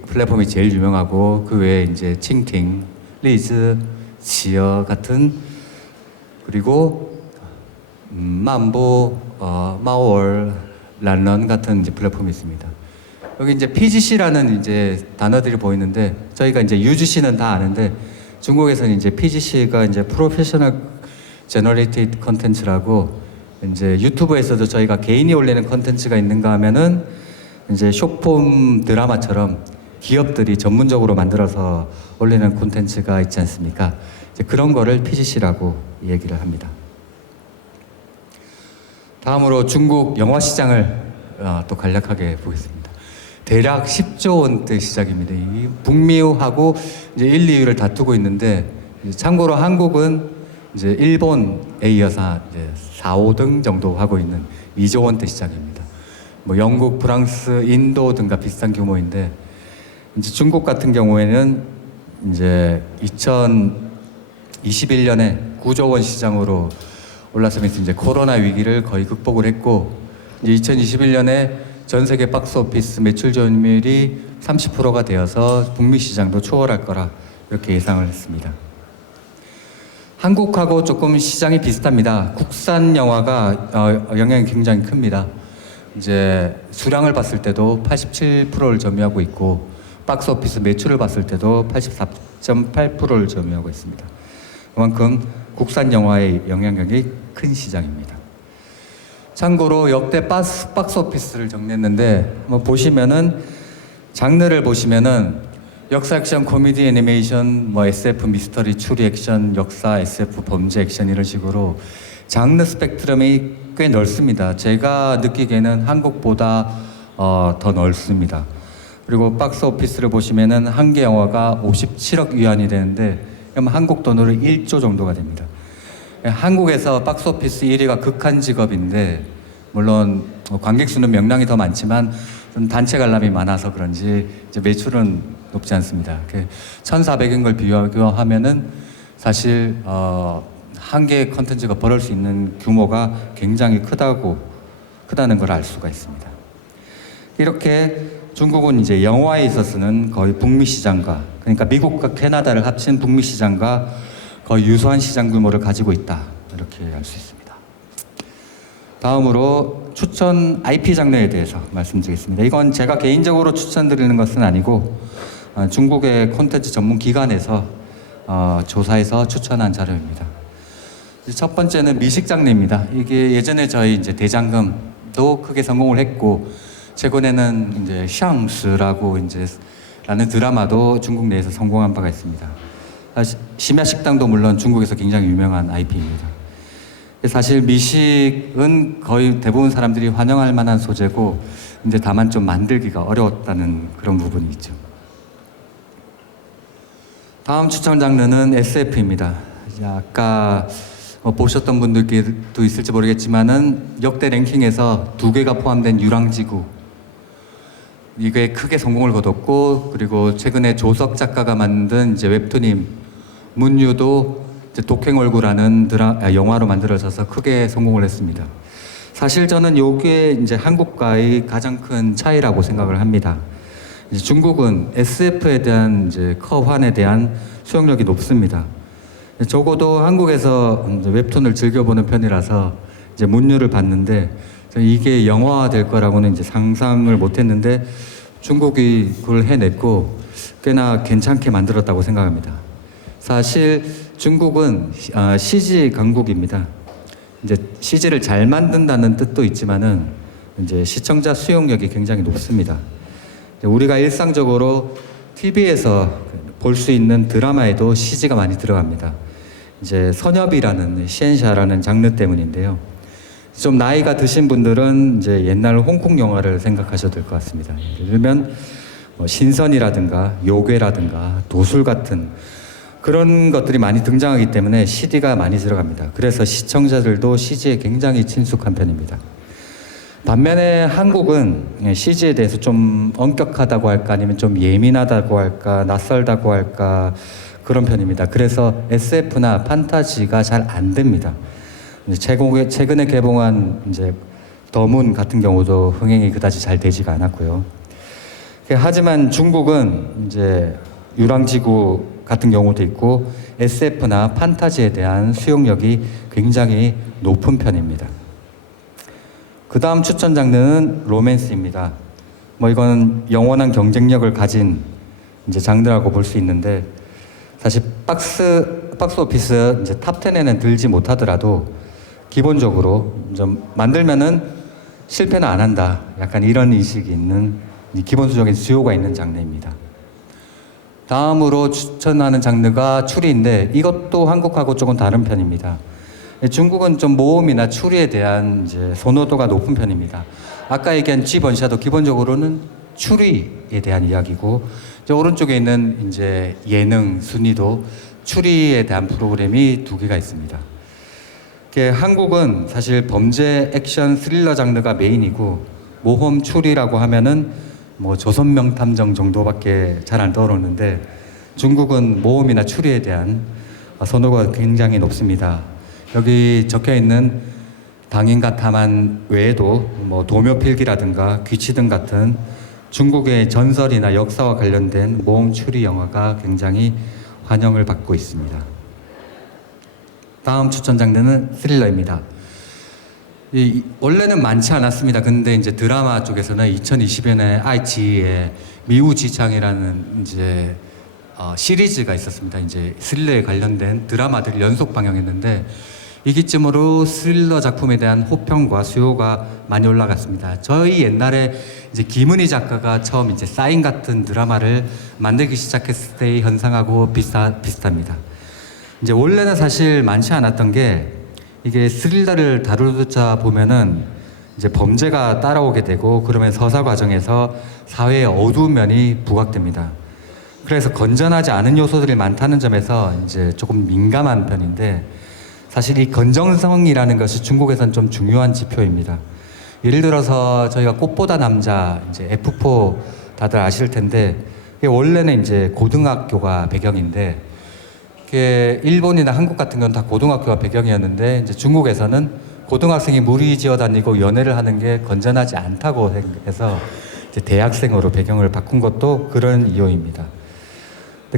플랫폼이 제일 유명하고, 그 외에 이제 칭팅, 리즈, 지어 같은, 그리고 만보, 마월, 란런 같은 이제 플랫폼이 있습니다. 여기 이제 PGC라는 이제 단어들이 보이는데, 저희가 이제 UGC는 다 아는데 중국에서는 이제 PGC가 이제 프로페셔널 제너레이티드 컨텐츠라고, 이제 유튜브에서도 저희가 개인이 올리는 컨텐츠가 있는가 하면은 이제 숏폼 드라마처럼 기업들이 전문적으로 만들어서 올리는 콘텐츠가 있지 않습니까? 이제 그런 거를 PGC라고 얘기를 합니다. 다음으로 중국 영화 시장을 또 간략하게 보겠습니다. 대략 10조 원대 시장입니다. 이 북미하고 이제 1, 2위를 다투고 있는데, 참고로 한국은 이제 일본에 이어서 이제 4, 5등 정도 하고 있는 2조 원대 시장입니다. 영국, 프랑스, 인도 등과 비슷한 규모인데, 이제 중국 같은 경우에는 이제 2021년에 9조 원 시장으로 올라서면서 이제 코로나 위기를 거의 극복을 했고, 이제 2021년에 전 세계 박스오피스 매출 점유율이 30%가 되어서 북미 시장도 초월할 거라 이렇게 예상을 했습니다. 한국하고 조금 시장이 비슷합니다. 국산 영화가 영향이 굉장히 큽니다. 이제 수량을 봤을 때도 87%를 점유하고 있고, 박스오피스 매출을 봤을 때도 84.8%를 점유하고 있습니다. 그만큼 국산 영화의 영향력이 큰 시장입니다. 참고로 역대 박스오피스를 정리했는데, 보시면은 장르를 보시면은 역사 액션, 코미디, 애니메이션, 뭐 SF, 미스터리, 추리 액션, 역사, SF, 범죄 액션 이런 식으로 장르 스펙트럼이 꽤 넓습니다. 제가 느끼기에는 한국보다 더 넓습니다. 그리고 박스 오피스를 보시면은 한 개 영화가 57억 위안이 되는데 그럼 한국 돈으로 1조 정도가 됩니다. 한국에서 박스 오피스 1위가 극한 직업인데 물론 관객 수는 명량이 더 많지만 좀 단체 관람이 많아서 그런지 이제 매출은 높지 않습니다. 1,400인 걸 비교하면은 사실 한 개의 컨텐츠가 벌을 수 있는 규모가 굉장히 크다는 걸 알 수가 있습니다. 이렇게 중국은 이제 영화에 있어서는 거의 북미 시장과 그러니까 미국과 캐나다를 합친 북미 시장과 거의 유사한 시장 규모를 가지고 있다 이렇게 알 수 있습니다. 다음으로 추천 IP 장르에 대해서 말씀드리겠습니다. 이건 제가 개인적으로 추천드리는 것은 아니고 중국의 콘텐츠 전문 기관에서 조사해서 추천한 자료입니다. 첫 번째는 미식 장르입니다. 이게 예전에 저희 이제 대장금도 크게 성공을 했고 최근에는 이제 샹스라고 이제 라는 드라마도 중국 내에서 성공한 바가 있습니다. 심야 식당도 물론 중국에서 굉장히 유명한 IP입니다. 사실 미식은 거의 대부분 사람들이 환영할 만한 소재고 이제 다만 좀 만들기가 어려웠다는 그런 부분이 있죠. 다음 추천 장르는 SF입니다. 아까 보셨던 분들께도 있을지 모르겠지만은 역대 랭킹에서 2개가 포함된 유랑지구 이게 크게 성공을 거뒀고 그리고 최근에 조석 작가가 만든 이제 웹툰인 문유도 이제 독행월구라는 영화로 만들어져서 크게 성공을 했습니다. 사실 저는 이게 이제 한국과의 가장 큰 차이라고 생각을 합니다. 이제 중국은 SF에 대한 이제 커환에 대한 수용력이 높습니다. 적어도 한국에서 웹툰을 즐겨보는 편이라서 이제 문유를 봤는데 이게 영화화 될 거라고는 이제 상상을 못했는데 중국이 그걸 해냈고 꽤나 괜찮게 만들었다고 생각합니다. 사실 중국은 CG 강국입니다. 이제 CG를 잘 만든다는 뜻도 있지만은 이제 시청자 수용력이 굉장히 높습니다. 우리가 일상적으로 TV에서 볼 수 있는 드라마에도 CG가 많이 들어갑니다. 이제 선엽이라는 시엔샤라는 장르 때문인데요. 좀 나이가 드신 분들은 이제 옛날 홍콩 영화를 생각하셔도 될 것 같습니다. 예를 들면 신선이라든가 요괴라든가 도술 같은 그런 것들이 많이 등장하기 때문에 CD가 많이 들어갑니다. 그래서 시청자들도 CG에 굉장히 친숙한 편입니다. 반면에 한국은 CG에 대해서 좀 엄격하다고 할까 아니면 좀 예민하다고 할까 낯설다고 할까 그런 편입니다. 그래서 SF나 판타지가 잘 안 됩니다. 최근에 개봉한 이제 더문 같은 경우도 흥행이 그다지 잘 되지가 않았고요. 하지만 중국은 이제 유랑지구 같은 경우도 있고 SF나 판타지에 대한 수용력이 굉장히 높은 편입니다. 그 다음 추천 장르는 로맨스입니다. 이건 영원한 경쟁력을 가진 이제 장르라고 볼 수 있는데 사실 박스 오피스 이제 탑 10에는 들지 못하더라도 기본적으로 좀 만들면은 실패는 안 한다. 약간 이런 인식이 있는 기본적인 수요가 있는 장르입니다. 다음으로 추천하는 장르가 추리인데 이것도 한국하고 조금 다른 편입니다. 중국은 좀 모험이나 추리에 대한 이제 선호도가 높은 편입니다. 아까 얘기한 G번샤도 기본적으로는 추리에 대한 이야기고 이제 오른쪽에 있는 이제 예능 순위도 추리에 대한 프로그램이 2개가 있습니다. 한국은 사실 범죄, 액션, 스릴러 장르가 메인이고 모험, 추리라고 하면은 조선 명탐정 정도밖에 잘 안 떠오르는데 중국은 모험이나 추리에 대한 선호가 굉장히 높습니다. 여기 적혀 있는 당인과 탐한 외에도 도묘필기라든가 귀치등 같은 중국의 전설이나 역사와 관련된 모험 추리 영화가 굉장히 환영을 받고 있습니다. 다음 추천 장르는 스릴러입니다. 원래는 많지 않았습니다. 근데 이제 드라마 쪽에서는 2020년에 아이치의 미우지창이라는 이제 시리즈가 있었습니다. 이제 스릴러에 관련된 드라마들 연속 방영했는데 위기쯤으로 스릴러 작품에 대한 호평과 수요가 많이 올라갔습니다. 저희 옛날에 이제 김은희 작가가 처음 이제 사인 같은 드라마를 만들기 시작했을 때의 현상하고 비슷합니다. 이제 원래는 사실 많지 않았던 게 이게 스릴러를 다루다 보면은 이제 범죄가 따라오게 되고 그러면 서사 과정에서 사회의 어두운 면이 부각됩니다. 그래서 건전하지 않은 요소들이 많다는 점에서 이제 조금 민감한 편인데 사실 이 건전성이라는 것이 중국에선 좀 중요한 지표입니다. 예를 들어서 저희가 꽃보다 남자 이제 F4 다들 아실 텐데 이게 원래는 이제 고등학교가 배경인데 이게 일본이나 한국 같은 건 다 고등학교가 배경이었는데 이제 중국에서는 고등학생이 무리지어 다니고 연애를 하는 게 건전하지 않다고 해서 이제 대학생으로 배경을 바꾼 것도 그런 이유입니다.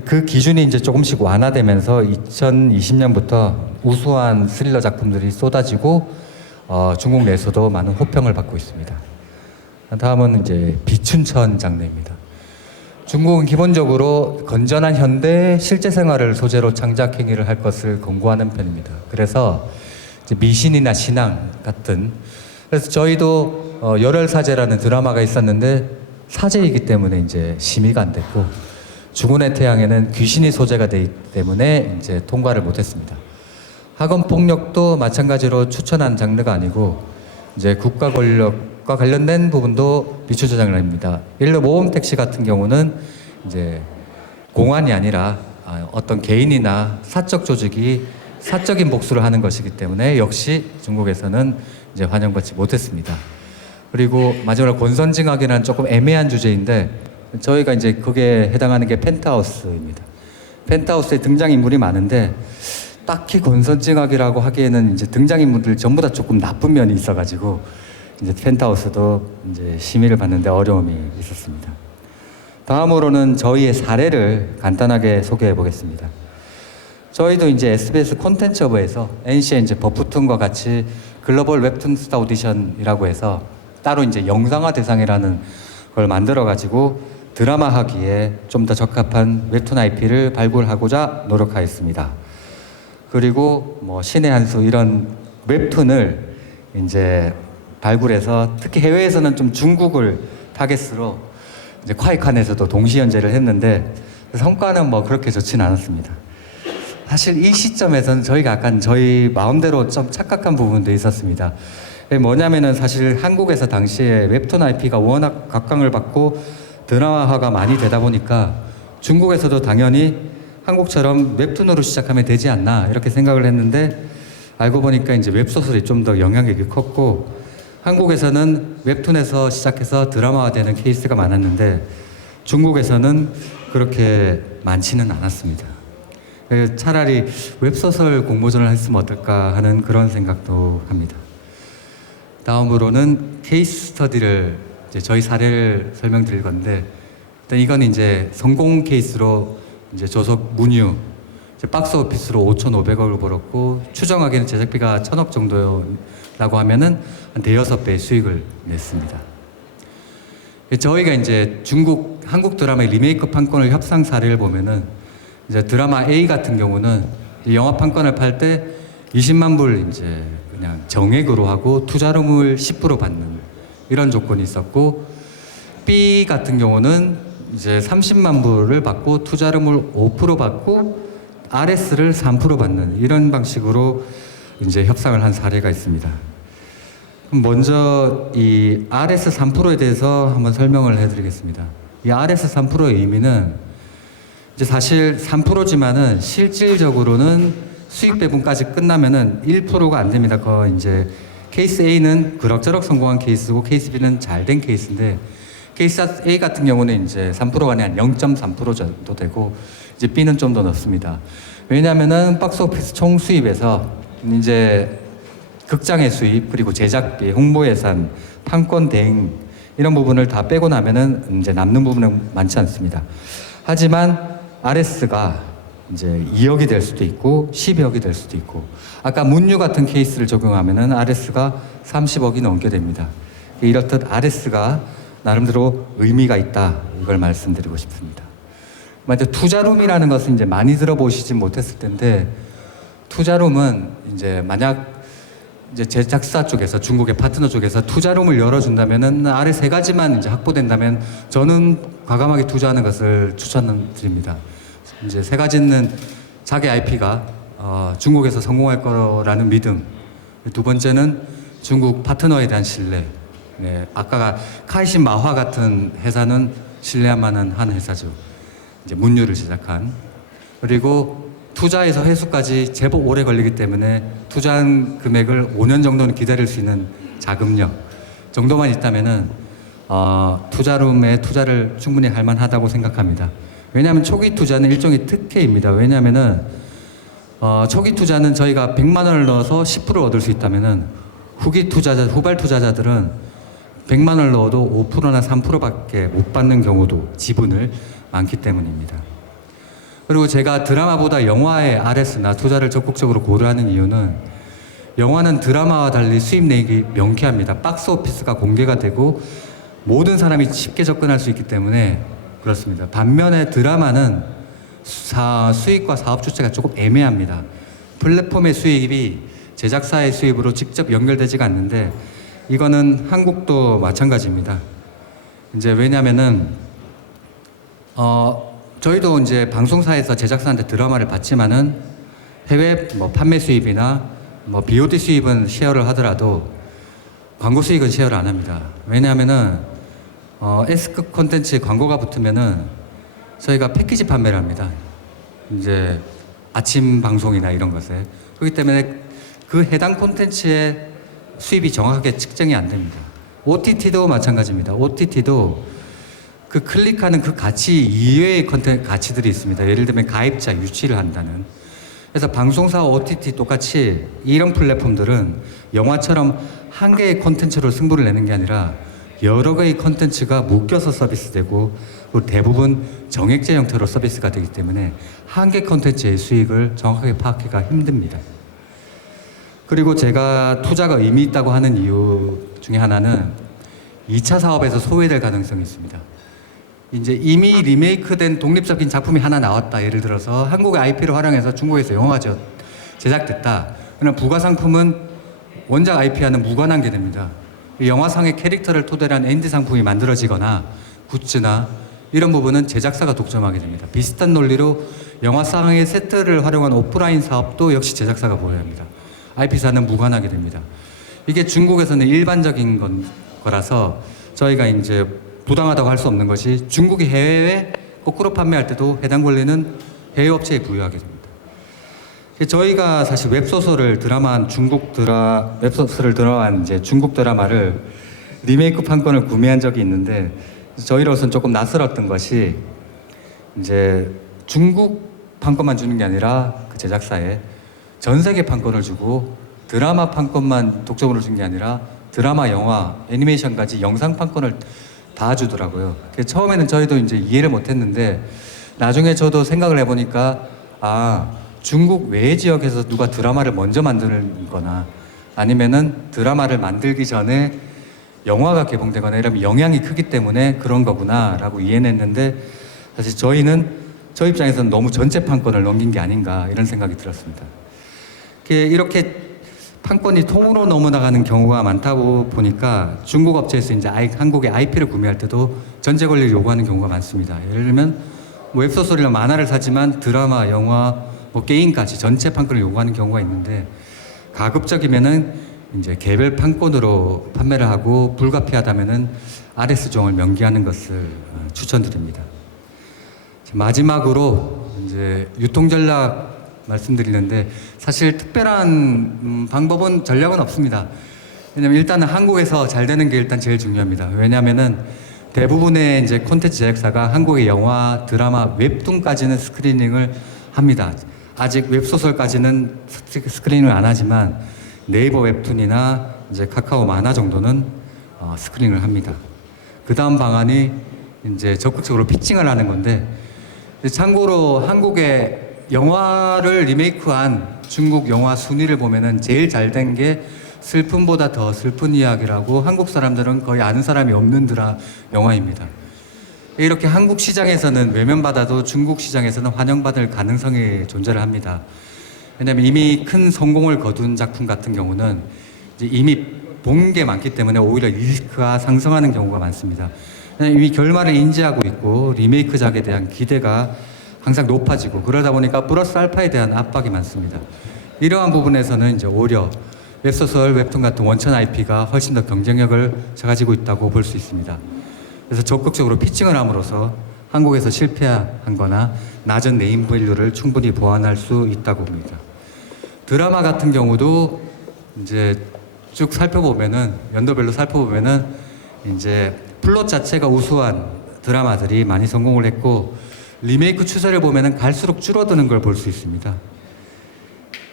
그 기준이 이제 조금씩 완화되면서 2020년부터 우수한 스릴러 작품들이 쏟아지고 중국 내에서도 많은 호평을 받고 있습니다. 다음은 이제 비춘천 장르입니다. 중국은 기본적으로 건전한 현대 실제 생활을 소재로 창작 행위를 할 것을 권고하는 편입니다. 그래서 이제 미신이나 신앙 같은 그래서 저희도 열혈사제라는 드라마가 있었는데 사제이기 때문에 이제 심의가 안 됐고 죽은의 태양에는 귀신이 소재가 되기 때문에 이제 통과를 못했습니다. 학원 폭력도 마찬가지로 추천한 장르가 아니고 이제 국가 권력과 관련된 부분도 비추자 장르입니다. 예를 들어 모험 택시 같은 경우는 이제 공안이 아니라 어떤 개인이나 사적 조직이 사적인 복수를 하는 것이기 때문에 역시 중국에서는 이제 환영받지 못했습니다. 그리고 마지막으로 권선징악이라는 조금 애매한 주제인데 저희가 이제 거기에 해당하는 게 펜트하우스입니다. 펜트하우스에 등장인물이 많은데 딱히 권선징악이라고 하기에는 이제 등장인물들 전부 다 조금 나쁜 면이 있어가지고 이제 펜트하우스도 이제 심의를 받는데 어려움이 있었습니다. 다음으로는 저희의 사례를 간단하게 소개해 보겠습니다. 저희도 이제 SBS 콘텐츠 허브에서 NC의 이제 버프툰과 같이 글로벌 웹툰 스타 오디션이라고 해서 따로 이제 영상화 대상이라는 걸 만들어 가지고 드라마 하기에 좀 더 적합한 웹툰 IP를 발굴하고자 노력하였습니다. 그리고 뭐 신의 한 수 이런 웹툰을 이제 발굴해서 특히 해외에서는 좀 중국을 타겟으로 이제 콰이칸에서도 동시 연재를 했는데 성과는 뭐 그렇게 좋지는 않았습니다. 사실 이 시점에서는 저희가 약간 저희 마음대로 좀 착각한 부분도 있었습니다. 뭐냐면은 사실 한국에서 당시에 웹툰 IP가 워낙 각광을 받고 드라마화가 많이 되다 보니까 중국에서도 당연히 한국처럼 웹툰으로 시작하면 되지 않나 이렇게 생각을 했는데 알고 보니까 이제 웹소설이 좀 더 영향력이 컸고 한국에서는 웹툰에서 시작해서 드라마화되는 케이스가 많았는데 중국에서는 그렇게 많지는 않았습니다. 차라리 웹소설 공모전을 했으면 어떨까 하는 그런 생각도 합니다. 다음으로는 케이스 스터디를 이제 저희 사례를 설명드릴 건데 일단 이건 이제 성공 케이스로 이제 조속 문유 이제 박스 오피스로 5,500억을 벌었고 추정하기에는 제작비가 1,000억 정도라고 하면은 한 대여섯 배의 수익을 냈습니다. 저희가 이제 한국 드라마의 리메이크 판권을 협상 사례를 보면은 이제 드라마 A 같은 경우는 영화 판권을 팔 때 20만 불 이제 그냥 정액으로 하고 투자금을 10% 받는 이런 조건이 있었고 B 같은 경우는 이제 30만 불을 받고 투자금을 5% 받고 RS를 3% 받는 이런 방식으로 이제 협상을 한 사례가 있습니다. 먼저 이 RS 3%에 대해서 한번 설명을 해드리겠습니다. 이 RS 3%의 의미는 이제 사실 3%지만은 실질적으로는 수익 배분까지 끝나면은 1%가 안 됩니다. 그 이제 케이스 A는 그럭저럭 성공한 케이스고 케이스 B는 잘 된 케이스인데 케이스 A 같은 경우는 이제 3%가 아니라 0.3% 정도 되고 이제 B는 좀 더 높습니다. 왜냐하면은 박스오피스 총 수입에서 이제 극장의 수입 그리고 제작비, 홍보 예산, 판권 대행 이런 부분을 다 빼고 나면은 이제 남는 부분은 많지 않습니다. 하지만 RS가 이제 2억이 될 수도 있고 12억이 될 수도 있고 아까 문유 같은 케이스를 적용하면은 RS가 30억이 넘게 됩니다. 이렇듯 RS가 나름대로 의미가 있다 이걸 말씀드리고 싶습니다. 먼저 투자룸이라는 것은 이제 많이 들어보시지 못했을 텐데 투자룸은 이제 만약 이제 제작사 쪽에서 중국의 파트너 쪽에서 투자룸을 열어준다면은 아래 세 가지만 이제 확보된다면 저는 과감하게 투자하는 것을 추천드립니다. 이제 세 가지는 자기 IP가 중국에서 성공할 거라는 믿음. 두 번째는 중국 파트너에 대한 신뢰. 네, 아까 카이신 마화 같은 회사는 신뢰할 만한 한 회사죠. 이제 문유를 제작한. 그리고 투자에서 회수까지 제법 오래 걸리기 때문에 투자한 금액을 5년 정도는 기다릴 수 있는 자금력 정도만 있다면은 투자룸에 투자를 충분히 할 만하다고 생각합니다. 왜냐하면 초기 투자는 일종의 특혜입니다. 왜냐하면은 초기 투자는 저희가 100만 원을 넣어서 10%를 얻을 수 있다면은 후발 투자자들은 100만 원을 넣어도 5%나 3%밖에 못 받는 경우도 지분을 많기 때문입니다. 그리고 제가 드라마보다 영화의 RS나 투자를 적극적으로 고려하는 이유는 영화는 드라마와 달리 수입내역이 명쾌합니다. 박스 오피스가 공개가 되고 모든 사람이 쉽게 접근할 수 있기 때문에 그렇습니다. 반면에 드라마는 수익과 사업 주체가 조금 애매합니다. 플랫폼의 수입이 제작사의 수입으로 직접 연결되지가 않는데 이거는 한국도 마찬가지입니다. 이제 왜냐면은 저희도 이제 방송사에서 제작사한테 드라마를 받지만은 해외 판매 수입이나 BOD 수입은 쉐어를 하더라도 광고 수익은 쉐어를 안 합니다. 왜냐하면은 S급 콘텐츠에 광고가 붙으면은 저희가 패키지 판매를 합니다. 이제 아침 방송이나 이런 것에. 그렇기 때문에 그 해당 콘텐츠의 수입이 정확하게 측정이 안 됩니다. OTT도 마찬가지입니다. OTT도 그 클릭하는 그 가치 이외의 가치들이 있습니다. 예를 들면 가입자 유치를 한다는. 그래서 방송사와 OTT 똑같이 이런 플랫폼들은 영화처럼 한 개의 콘텐츠로 승부를 내는 게 아니라 여러 개의 콘텐츠가 묶여서 서비스되고 그리고 대부분 정액제 형태로 서비스가 되기 때문에 한 개 콘텐츠의 수익을 정확하게 파악하기가 힘듭니다. 그리고 제가 투자가 의미 있다고 하는 이유 중에 하나는 2차 사업에서 소외될 가능성이 있습니다. 이제 이미 리메이크된 독립적인 작품이 하나 나왔다. 예를 들어서 한국의 IP를 활용해서 중국에서 영화가 제작됐다. 그러나 부가 상품은 원작 IP와는 무관한 게 됩니다. 영화상의 캐릭터를 토대로 한 엔드 상품이 만들어지거나 굿즈나 이런 부분은 제작사가 독점하게 됩니다. 비슷한 논리로 영화상의 세트를 활용한 오프라인 사업도 역시 제작사가 보여야 합니다. IP사는 무관하게 됩니다. 이게 중국에서는 일반적인 거라서 저희가 이제 부당하다고 할 수 없는 것이 중국이 해외에 거꾸로 판매할 때도 해당 권리는 해외 업체에 부여하게 됩니다. 저희가 사실 웹소설을 드라마한 웹소설을 드라마한 이제 중국 드라마를 리메이크 판권을 구매한 적이 있는데 저희로서는 조금 낯설었던 것이 이제 중국 판권만 주는 게 아니라 그 제작사에 전 세계 판권을 주고 드라마 판권만 독점으로 준 게 아니라 드라마, 영화, 애니메이션까지 영상 판권을 다 주더라고요. 처음에는 저희도 이제 이해를 못했는데 나중에 저도 생각을 해보니까 중국 외 지역에서 누가 드라마를 먼저 만들거나 아니면은 드라마를 만들기 전에 영화가 개봉되거나 이러면 영향이 크기 때문에 그런 거구나라고 이해는 했는데 사실 저 입장에서는 너무 전체 판권을 넘긴 게 아닌가 이런 생각이 들었습니다. 이렇게 판권이 통으로 넘어나가는 경우가 많다고 보니까 중국 업체에서 이제 한국의 IP를 구매할 때도 전제 권리를 요구하는 경우가 많습니다. 예를 들면 웹소설이나 만화를 사지만 드라마, 영화, 게임까지 전체 판권을 요구하는 경우가 있는데 가급적이면은 이제 개별 판권으로 판매를 하고 불가피하다면은 RS 조항을 명기하는 것을 추천드립니다. 마지막으로 이제 유통 전략 말씀드리는데 사실 특별한 방법은 전략은 없습니다. 왜냐면 일단은 한국에서 잘 되는 게 일단 제일 중요합니다. 왜냐면은 대부분의 이제 콘텐츠 제작사가 한국의 영화, 드라마, 웹툰까지는 스크리닝을 합니다. 아직 웹소설까지는 스크리닝을 안 하지만 네이버 웹툰이나 이제 카카오 만화 정도는 스크리닝을 합니다. 그 다음 방안이 이제 적극적으로 피칭을 하는 건데 참고로 한국의 영화를 리메이크한 중국 영화 순위를 보면은 제일 잘 된 게 슬픔보다 더 슬픈 이야기라고 한국 사람들은 거의 아는 사람이 없는 영화입니다. 이렇게 한국 시장에서는 외면받아도 중국 시장에서는 환영받을 가능성이 존재를 합니다. 왜냐하면 이미 큰 성공을 거둔 작품 같은 경우는 이제 이미 본 게 많기 때문에 오히려 리스크가 상승하는 경우가 많습니다. 이미 결말을 인지하고 있고 리메이크작에 대한 기대가 항상 높아지고 그러다 보니까 플러스 알파에 대한 압박이 많습니다. 이러한 부분에서는 이제 오히려 웹소설, 웹툰 같은 원천 IP가 훨씬 더 경쟁력을 가지고 있다고 볼 수 있습니다. 그래서 적극적으로 피칭을 함으로써 한국에서 실패한 거나 낮은 네임밸류를 충분히 보완할 수 있다고 봅니다. 드라마 같은 경우도 이제 쭉 살펴보면은, 연도별로 살펴보면은 이제 플롯 자체가 우수한 드라마들이 많이 성공을 했고, 리메이크 추세를 보면은 갈수록 줄어드는 걸 볼 수 있습니다.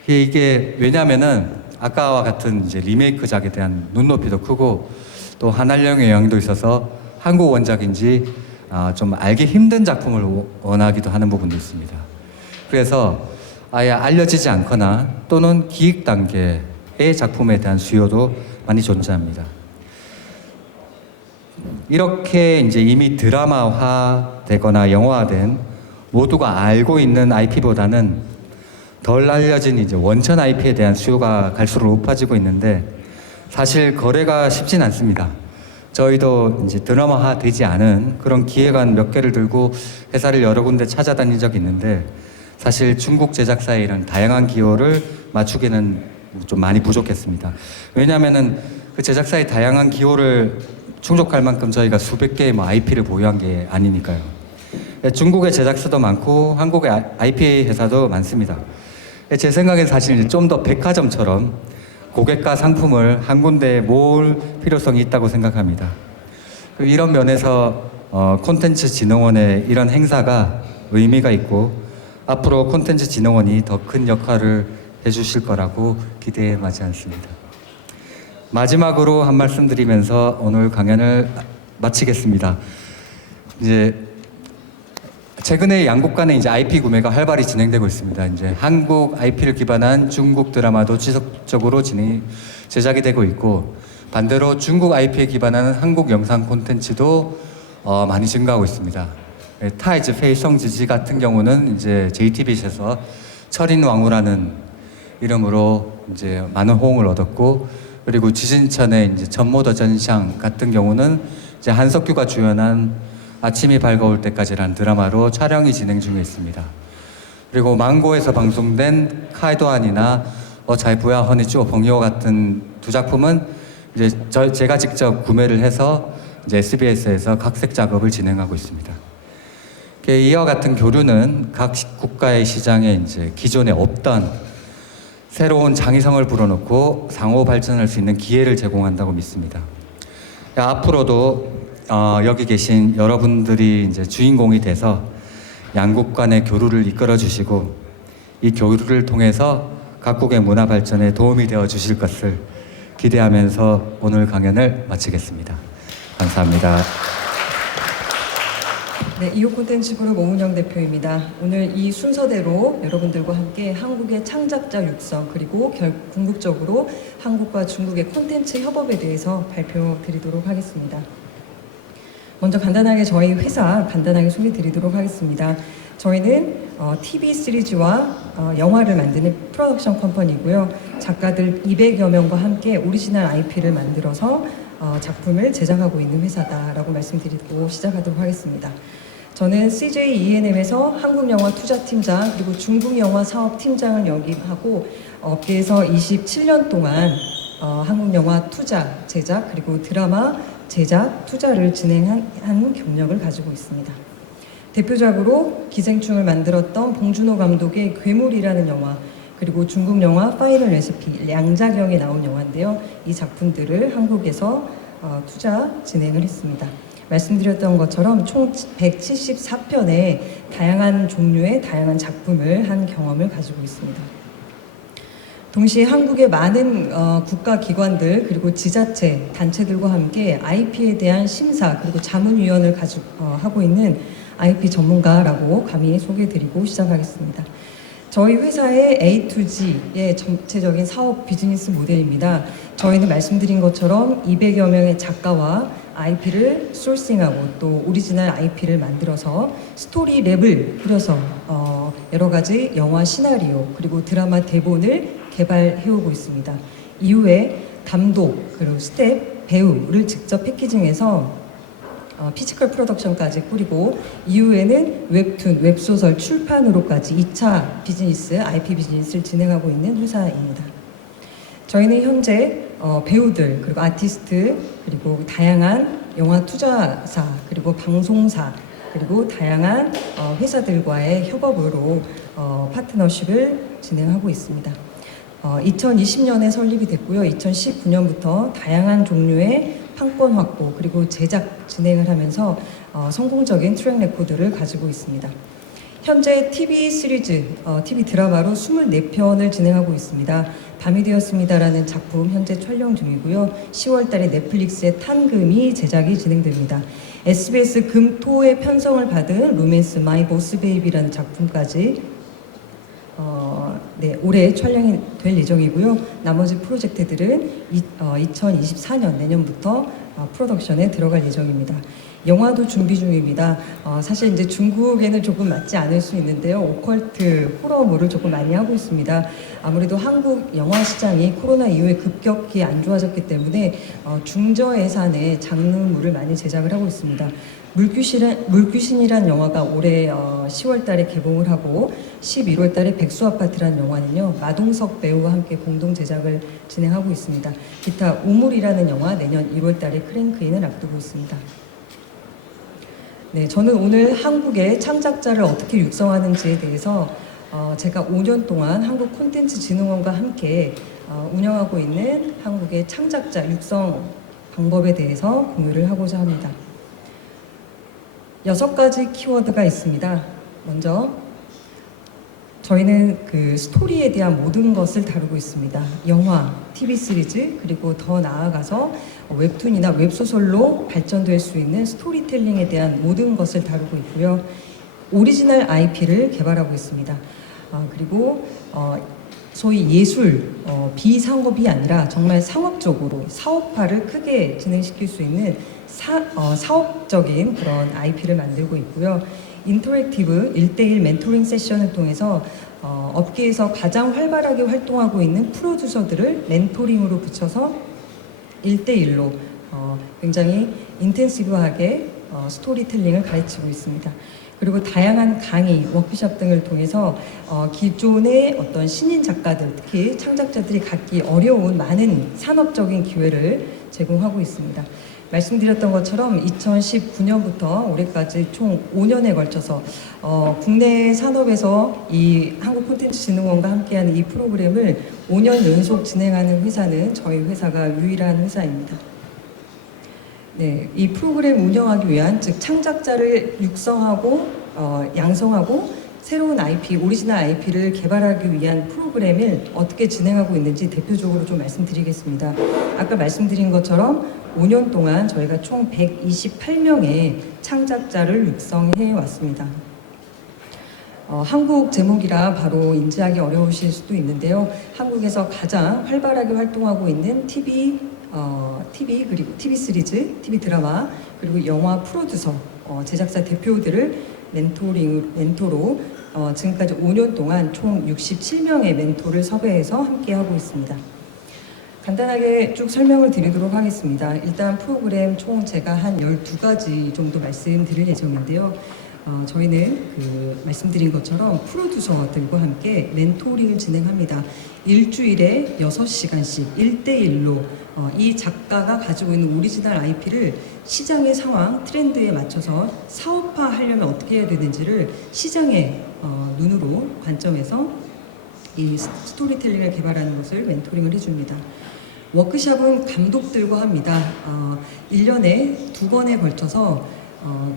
이게 왜냐면은 아까와 같은 이제 리메이크작에 대한 눈높이도 크고 또 한한령의 영향도 있어서 한국 원작인지 좀 알기 힘든 작품을 원하기도 하는 부분도 있습니다. 그래서 아예 알려지지 않거나 또는 기획 단계의 작품에 대한 수요도 많이 존재합니다. 이렇게 이제 이미 드라마화 되거나 영화화된 모두가 알고 있는 IP보다는 덜 알려진 이제 원천 IP에 대한 수요가 갈수록 높아지고 있는데 사실 거래가 쉽진 않습니다. 저희도 이제 드라마화 되지 않은 그런 기획안 몇 개를 들고 회사를 여러 군데 찾아다닌 적이 있는데 사실 중국 제작사의 이런 다양한 기호를 맞추기는 좀 많이 부족했습니다. 왜냐하면은 그 제작사의 다양한 기호를 충족할 만큼 저희가 수백 개의 IP를 보유한 게 아니니까요. 중국의 제작사도 많고 한국의 IP 회사도 많습니다. 제 생각엔 사실 좀 더 백화점처럼 고객과 상품을 한 군데에 모을 필요성이 있다고 생각합니다. 이런 면에서 콘텐츠진흥원의 이런 행사가 의미가 있고 앞으로 콘텐츠진흥원이 더 큰 역할을 해주실 거라고 기대해 마지 않습니다. 마지막으로 한 말씀 드리면서 오늘 강연을 마치겠습니다. 이제 최근에 양국 간의 이제 IP 구매가 활발히 진행되고 있습니다. 이제 한국 IP를 기반한 중국 드라마도 지속적으로 제작이 되고 있고 반대로 중국 IP에 기반한 한국 영상 콘텐츠도 많이 증가하고 있습니다. 타이즈 페이성지지 같은 경우는 이제 JTBC에서 철인왕후라는 이름으로 이제 많은 호응을 얻었고 그리고 지진천의 이제 전모더 전샹 같은 경우는 이제 한석규가 주연한 아침이 밝아올 때까지라는 드라마로 촬영이 진행 중에 있습니다. 그리고 망고에서 방송된 카이도안이나 자이부야 허니쭈어 벙이오 같은 두 작품은 이제 제가 직접 구매를 해서 이제 SBS에서 각색 작업을 진행하고 있습니다. 이와 같은 교류는 각 국가의 시장에 이제 기존에 없던 새로운 창의성을 불어넣고 상호 발전할 수 있는 기회를 제공한다고 믿습니다. 앞으로도 여기 계신 여러분들이 이제 주인공이 돼서 양국 간의 교류를 이끌어 주시고 이 교류를 통해서 각국의 문화 발전에 도움이 되어 주실 것을 기대하면서 오늘 강연을 마치겠습니다. 감사합니다. 네, 이호 콘텐츠 그룹 오문영 대표입니다. 오늘 이 순서대로 여러분들과 함께 한국의 창작자 육성 그리고 궁극적으로 한국과 중국의 콘텐츠 협업에 대해서 발표드리도록 하겠습니다. 먼저 간단하게 저희 회사 간단하게 소개드리도록 하겠습니다. 저희는 TV 시리즈와 영화를 만드는 프로덕션 컴퍼니고요. 작가들 200여 명과 함께 오리지널 IP를 만들어서 작품을 제작하고 있는 회사다라고 말씀드리고 시작하도록 하겠습니다. 저는 CJ ENM에서 한국영화 투자팀장 그리고 중국영화 사업팀장을 역임하고 업계에서 27년 동안 한국영화 투자, 제작 그리고 드라마 제작, 투자를 진행한 경력을 가지고 있습니다. 대표작으로 기생충을 만들었던 봉준호 감독의 괴물이라는 영화 그리고 중국 영화 파이널 레시피, 량자경에 나온 영화인데요. 이 작품들을 한국에서 투자 진행을 했습니다. 말씀드렸던 것처럼 총 174편의 다양한 종류의 다양한 작품을 한 경험을 가지고 있습니다. 동시에 한국의 많은 국가기관들 그리고 지자체, 단체들과 함께 IP에 대한 심사 그리고 자문위원을 하고 있는 IP 전문가라고 감히 소개해드리고 시작하겠습니다. 저희 회사의 A to G의 전체적인 사업 비즈니스 모델입니다. 저희는 말씀드린 것처럼 200여 명의 작가와 IP를 소싱하고 또 오리지널 IP를 만들어서 스토리 랩을 뿌려서 여러 가지 영화 시나리오 그리고 드라마 대본을 개발해오고 있습니다. 이후에 감독 그리고 스텝, 배우를 직접 패키징해서 피지컬 프로덕션까지 꾸리고 이후에는 웹툰, 웹소설 출판으로까지 2차 비즈니스, IP 비즈니스를 진행하고 있는 회사입니다. 저희는 현재 배우들 그리고 아티스트 그리고 다양한 영화 투자사 그리고 방송사 그리고 다양한 회사들과의 협업으로 파트너십을 진행하고 있습니다. 2020년에 설립이 됐고요. 2019년부터 다양한 종류의 판권 확보 그리고 제작 진행을 하면서 성공적인 트랙 레코드를 가지고 있습니다. 현재 TV 시리즈, TV 드라마로 24편을 진행하고 있습니다. 밤이 되었습니다라는 작품 현재 촬영 중이고요. 10월 달에 넷플릭스의 탄금이 제작이 진행됩니다. SBS 금토의 편성을 받은 로맨스 마이 보스 베이비라는 작품까지 올해 촬영이 될 예정이고요. 나머지 프로젝트들은 2024년 내년부터 프로덕션에 들어갈 예정입니다. 영화도 준비 중입니다. 사실 이제 중국에는 조금 맞지 않을 수 있는데요. 오컬트 호러물을 조금 많이 하고 있습니다. 아무래도 한국 영화 시장이 코로나 이후에 급격히 안 좋아졌기 때문에 중저 예산의 장르물을 많이 제작을 하고 있습니다. 물귀신이란 영화가 올해 10월 달에 개봉을 하고 11월 달에 백수아파트라는 영화는요. 마동석 배우와 함께 공동 제작을 진행하고 있습니다. 기타 우물이라는 영화 내년 1월 달에 크랭크인을 앞두고 있습니다. 네, 저는 오늘 한국의 창작자를 어떻게 육성하는지에 대해서 제가 5년 동안 한국콘텐츠진흥원과 함께 운영하고 있는 한국의 창작자 육성 방법에 대해서 공유를 하고자 합니다. 6가지 키워드가 있습니다. 먼저 저희는 그 스토리에 대한 모든 것을 다루고 있습니다. 영화, TV 시리즈, 그리고 더 나아가서 웹툰이나 웹소설로 발전될 수 있는 스토리텔링에 대한 모든 것을 다루고 있고요. 오리지널 IP를 개발하고 있습니다. 그리고 소위 예술, 비상업이 아니라 정말 상업적으로 사업화를 크게 진행시킬 수 있는 사업적인 그런 IP를 만들고 있고요. 인터랙티브 1대1 멘토링 세션을 통해서 업계에서 가장 활발하게 활동하고 있는 프로듀서들을 멘토링으로 붙여서 1대1로 굉장히 인텐시브하게 스토리텔링을 가르치고 있습니다. 그리고 다양한 강의, 워크숍 등을 통해서 기존의 어떤 신인 작가들, 특히 창작자들이 갖기 어려운 많은 산업적인 기회를 제공하고 있습니다. 말씀드렸던 것처럼 2019년부터 올해까지 총 5년에 걸쳐서 국내 산업에서 이 한국콘텐츠진흥원과 함께하는 이 프로그램을 5년 연속 진행하는 회사는 저희 회사가 유일한 회사입니다. 네, 이 프로그램 운영하기 위한 즉 창작자를 육성하고 양성하고 새로운 IP, 오리지널 IP를 개발하기 위한 프로그램을 어떻게 진행하고 있는지 대표적으로 좀 말씀드리겠습니다. 아까 말씀드린 것처럼 5년 동안 저희가 총 128명의 창작자를 육성해 왔습니다. 한국 제목이라 바로 인지하기 어려우실 수도 있는데요. 한국에서 가장 활발하게 활동하고 있는 TV 그리고 TV 시리즈, TV 드라마 그리고 영화 프로듀서, 제작사 대표들을 멘토로 지금까지 5년 동안 총 67명의 멘토를 섭외해서 함께하고 있습니다. 간단하게 쭉 설명을 드리도록 하겠습니다. 일단 프로그램 총 제가 한 12가지 정도 말씀드릴 예정인데요. 저희는 말씀드린 것처럼 프로듀서들과 함께 멘토링을 진행합니다. 일주일에 6시간씩 1대1로 이 작가가 가지고 있는 오리지널 IP를 시장의 상황, 트렌드에 맞춰서 사업화하려면 어떻게 해야 되는지를 시장의 눈으로 관점에서 이 스토리텔링을 개발하는 것을 멘토링을 해줍니다. 워크숍은 감독들과 합니다. 1년에 2번에 걸쳐서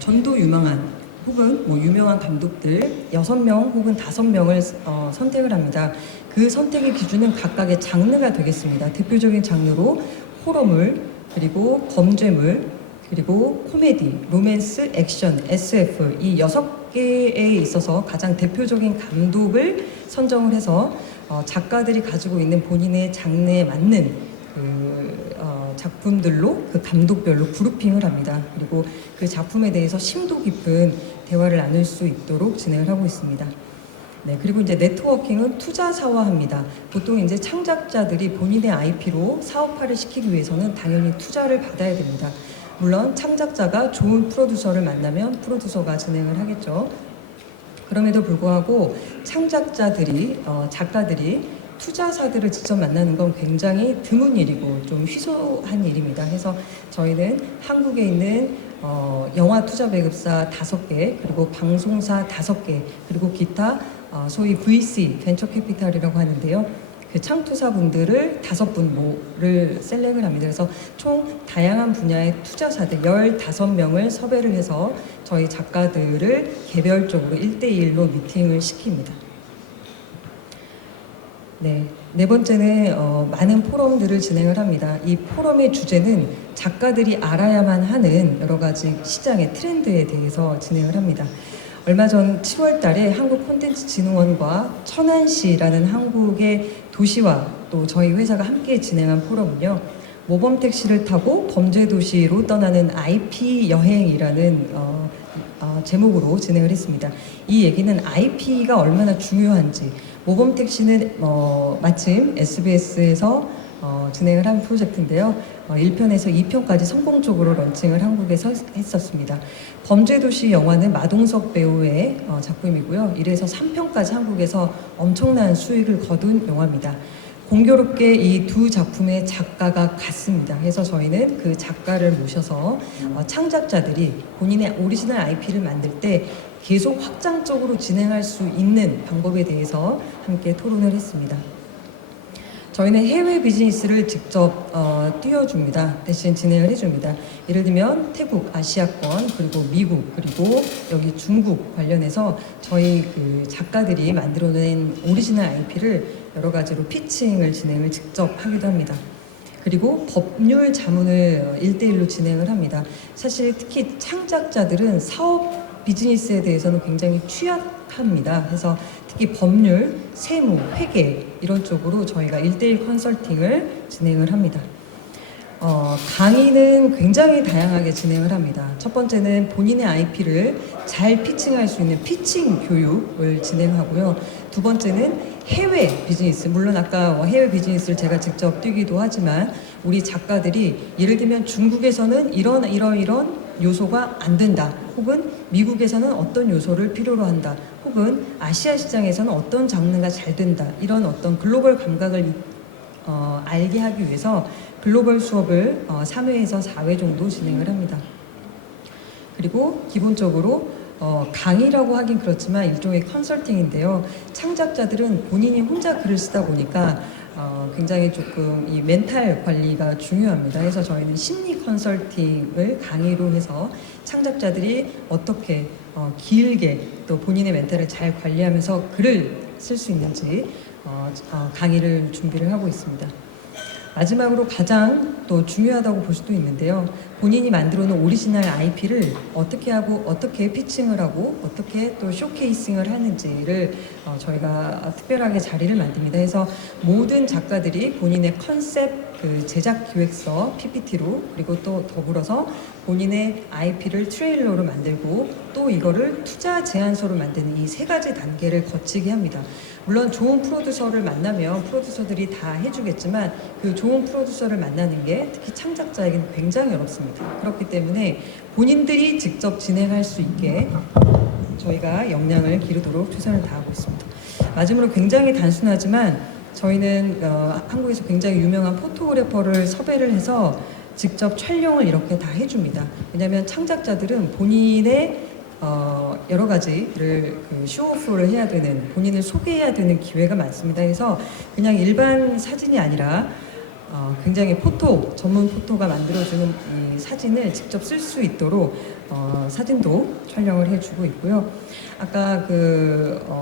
전도 유망한 혹은 유명한 감독들 6명 혹은 5명을 선택을 합니다. 그 선택의 기준은 각각의 장르가 되겠습니다. 대표적인 장르로 호러물, 그리고 범죄물, 그리고 코미디, 로맨스, 액션, SF 이 6개에 있어서 가장 대표적인 감독을 선정을 해서 작가들이 가지고 있는 본인의 장르에 맞는 작품들로 그 감독별로 그룹핑을 합니다. 그리고 그 작품에 대해서 심도 깊은 대화를 나눌 수 있도록 진행을 하고 있습니다. 네, 그리고 이제 네트워킹은 투자사화합니다. 보통 이제 창작자들이 본인의 IP로 사업화를 시키기 위해서는 당연히 투자를 받아야 됩니다. 물론 창작자가 좋은 프로듀서를 만나면 프로듀서가 진행을 하겠죠. 그럼에도 불구하고 창작자들이, 작가들이 투자사들을 직접 만나는 건 굉장히 드문 일이고 좀 희소한 일입니다. 그래서 저희는 한국에 있는 영화 투자 배급사 5개, 그리고 방송사 5개, 그리고 기타 소위 VC, 벤처 캐피탈이라고 하는데요. 그 창투사분들을 5분을 셀렉을 합니다. 그래서 총 다양한 분야의 투자사들 15명을 섭외를 해서 저희 작가들을 개별적으로 1대1로 미팅을 시킵니다. 네 번째는 많은 포럼들을 진행을 합니다. 이 포럼의 주제는 작가들이 알아야만 하는 여러 가지 시장의 트렌드에 대해서 진행을 합니다. 얼마 전 7월 달에 한국콘텐츠진흥원과 천안시라는 한국의 도시와 또 저희 회사가 함께 진행한 포럼은요. 모범택시를 타고 범죄도시로 떠나는 IP 여행이라는 제목으로 진행을 했습니다. 이 얘기는 IP가 얼마나 중요한지, 모범택시는 마침 SBS에서 진행을 한 프로젝트인데요. 1편에서 2편까지 성공적으로 런칭을 한국에서 했었습니다. 범죄도시 영화는 마동석 배우의 작품이고요. 1에서 3편까지 한국에서 엄청난 수익을 거둔 영화입니다. 공교롭게 이 두 작품의 작가가 같습니다. 그래서 저희는 그 작가를 모셔서 창작자들이 본인의 오리지널 IP를 만들 때 계속 확장적으로 진행할 수 있는 방법에 대해서 함께 토론을 했습니다. 저희는 해외 비즈니스를 직접 띄워줍니다. 대신 진행을 해줍니다. 예를 들면 태국, 아시아권, 그리고 미국, 그리고 여기 중국 관련해서 저희 그 작가들이 만들어낸 오리지널 IP를 여러 가지로 피칭을 진행을 직접 하기도 합니다. 그리고 법률 자문을 1대1로 진행을 합니다. 사실 특히 창작자들은 사업 비즈니스에 대해서는 굉장히 취약합니다. 그래서 특히 법률, 세무, 회계 이런 쪽으로 저희가 1대1 컨설팅을 진행을 합니다. 강의는 굉장히 다양하게 진행을 합니다. 첫 번째는 본인의 IP를 잘 피칭할 수 있는 피칭 교육을 진행하고요. 두 번째는 해외 비즈니스, 물론 아까 해외 비즈니스를 제가 직접 뛰기도 하지만 우리 작가들이 예를 들면 중국에서는 이런 요소가 안 된다, 혹은 미국에서는 어떤 요소를 필요로 한다, 혹은 아시아 시장에서는 어떤 장르가 잘 된다, 이런 어떤 글로벌 감각을 알게 하기 위해서 글로벌 수업을 3회에서 4회 정도 진행을 합니다. 그리고 기본적으로 강의라고 하긴 그렇지만 일종의 컨설팅인데요. 창작자들은 본인이 혼자 글을 쓰다 보니까 굉장히 조금 이 멘탈 관리가 중요합니다. 그래서 저희는 심리 컨설팅을 강의로 해서 창작자들이 어떻게 길게 또 본인의 멘탈을 잘 관리하면서 글을 쓸 수 있는지 강의를 준비를 하고 있습니다. 마지막으로 가장 또 중요하다고 볼 수도 있는데요. 본인이 만들어 놓은 오리지널 IP를 어떻게 하고 어떻게 피칭을 하고 어떻게 또 쇼케이싱을 하는지를 저희가 특별하게 자리를 만듭니다. 그래서 모든 작가들이 본인의 컨셉, 그 제작 기획서 PPT로, 그리고 또 더불어서 본인의 IP를 트레일러로 만들고 또 이거를 투자 제안서로 만드는 이 3가지 단계를 거치게 합니다. 물론 좋은 프로듀서를 만나면 프로듀서들이 다 해주겠지만 그 좋은 프로듀서를 만나는 게 특히 창작자에게는 굉장히 어렵습니다. 그렇기 때문에 본인들이 직접 진행할 수 있게 저희가 역량을 기르도록 최선을 다하고 있습니다. 마지막으로 굉장히 단순하지만 저희는 한국에서 굉장히 유명한 포토그래퍼를 섭외를 해서 직접 촬영을 이렇게 다 해줍니다. 왜냐하면 창작자들은 본인의 여러 가지를 쇼오프를 해야 되는, 본인을 소개해야 되는 기회가 많습니다. 그래서 그냥 일반 사진이 아니라 굉장히 전문 포토가 만들어주는 이 사진을 직접 쓸 수 있도록 사진도 촬영을 해주고 있고요. 아까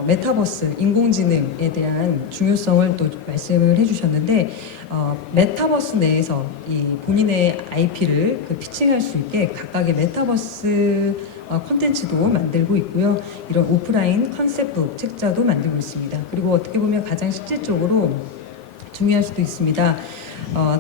메타버스, 인공지능에 대한 중요성을 또 말씀을 해주셨는데 메타버스 내에서 이 본인의 IP를 피칭할 수 있게 각각의 메타버스 콘텐츠도 만들고 있고요. 이런 오프라인 컨셉북 책자도 만들고 있습니다. 그리고 어떻게 보면 가장 실질적으로 중요할 수도 있습니다.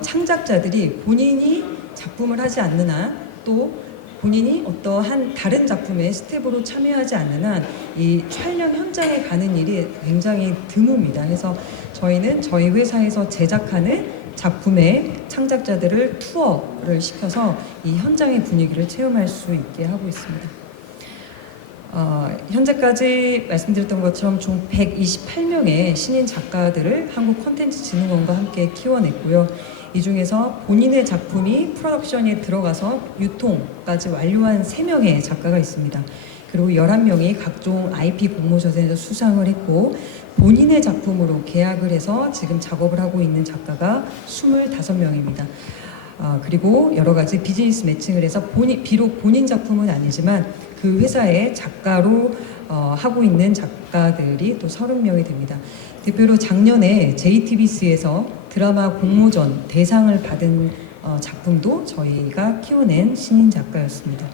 창작자들이 본인이 작품을 하지 않는 한 또 본인이 어떠한 다른 작품의 스텝으로 참여하지 않는 한 이 촬영 현장에 가는 일이 굉장히 드뭅니다. 그래서 저희는 저희 회사에서 제작하는 작품의 창작자들을 투어를 시켜서 이 현장의 분위기를 체험할 수 있게 하고 있습니다. 현재까지 말씀드렸던 것처럼 총 128명의 신인 작가들을 한국콘텐츠진흥원과 함께 키워냈고요. 이 중에서 본인의 작품이 프로덕션에 들어가서 유통까지 완료한 3명의 작가가 있습니다. 그리고 11명이 각종 IP 공모전에서 수상을 했고 본인의 작품으로 계약을 해서 지금 작업을 하고 있는 작가가 25명입니다. 그리고 여러 가지 비즈니스 매칭을 해서 비록 본인 작품은 아니지만 그 회사의 작가로 하고 있는 작가들이 또 30명이 됩니다. 대표로 작년에 JTBC에서 드라마 공모전 대상을 받은 작품도 저희가 키워낸 신인 작가였습니다.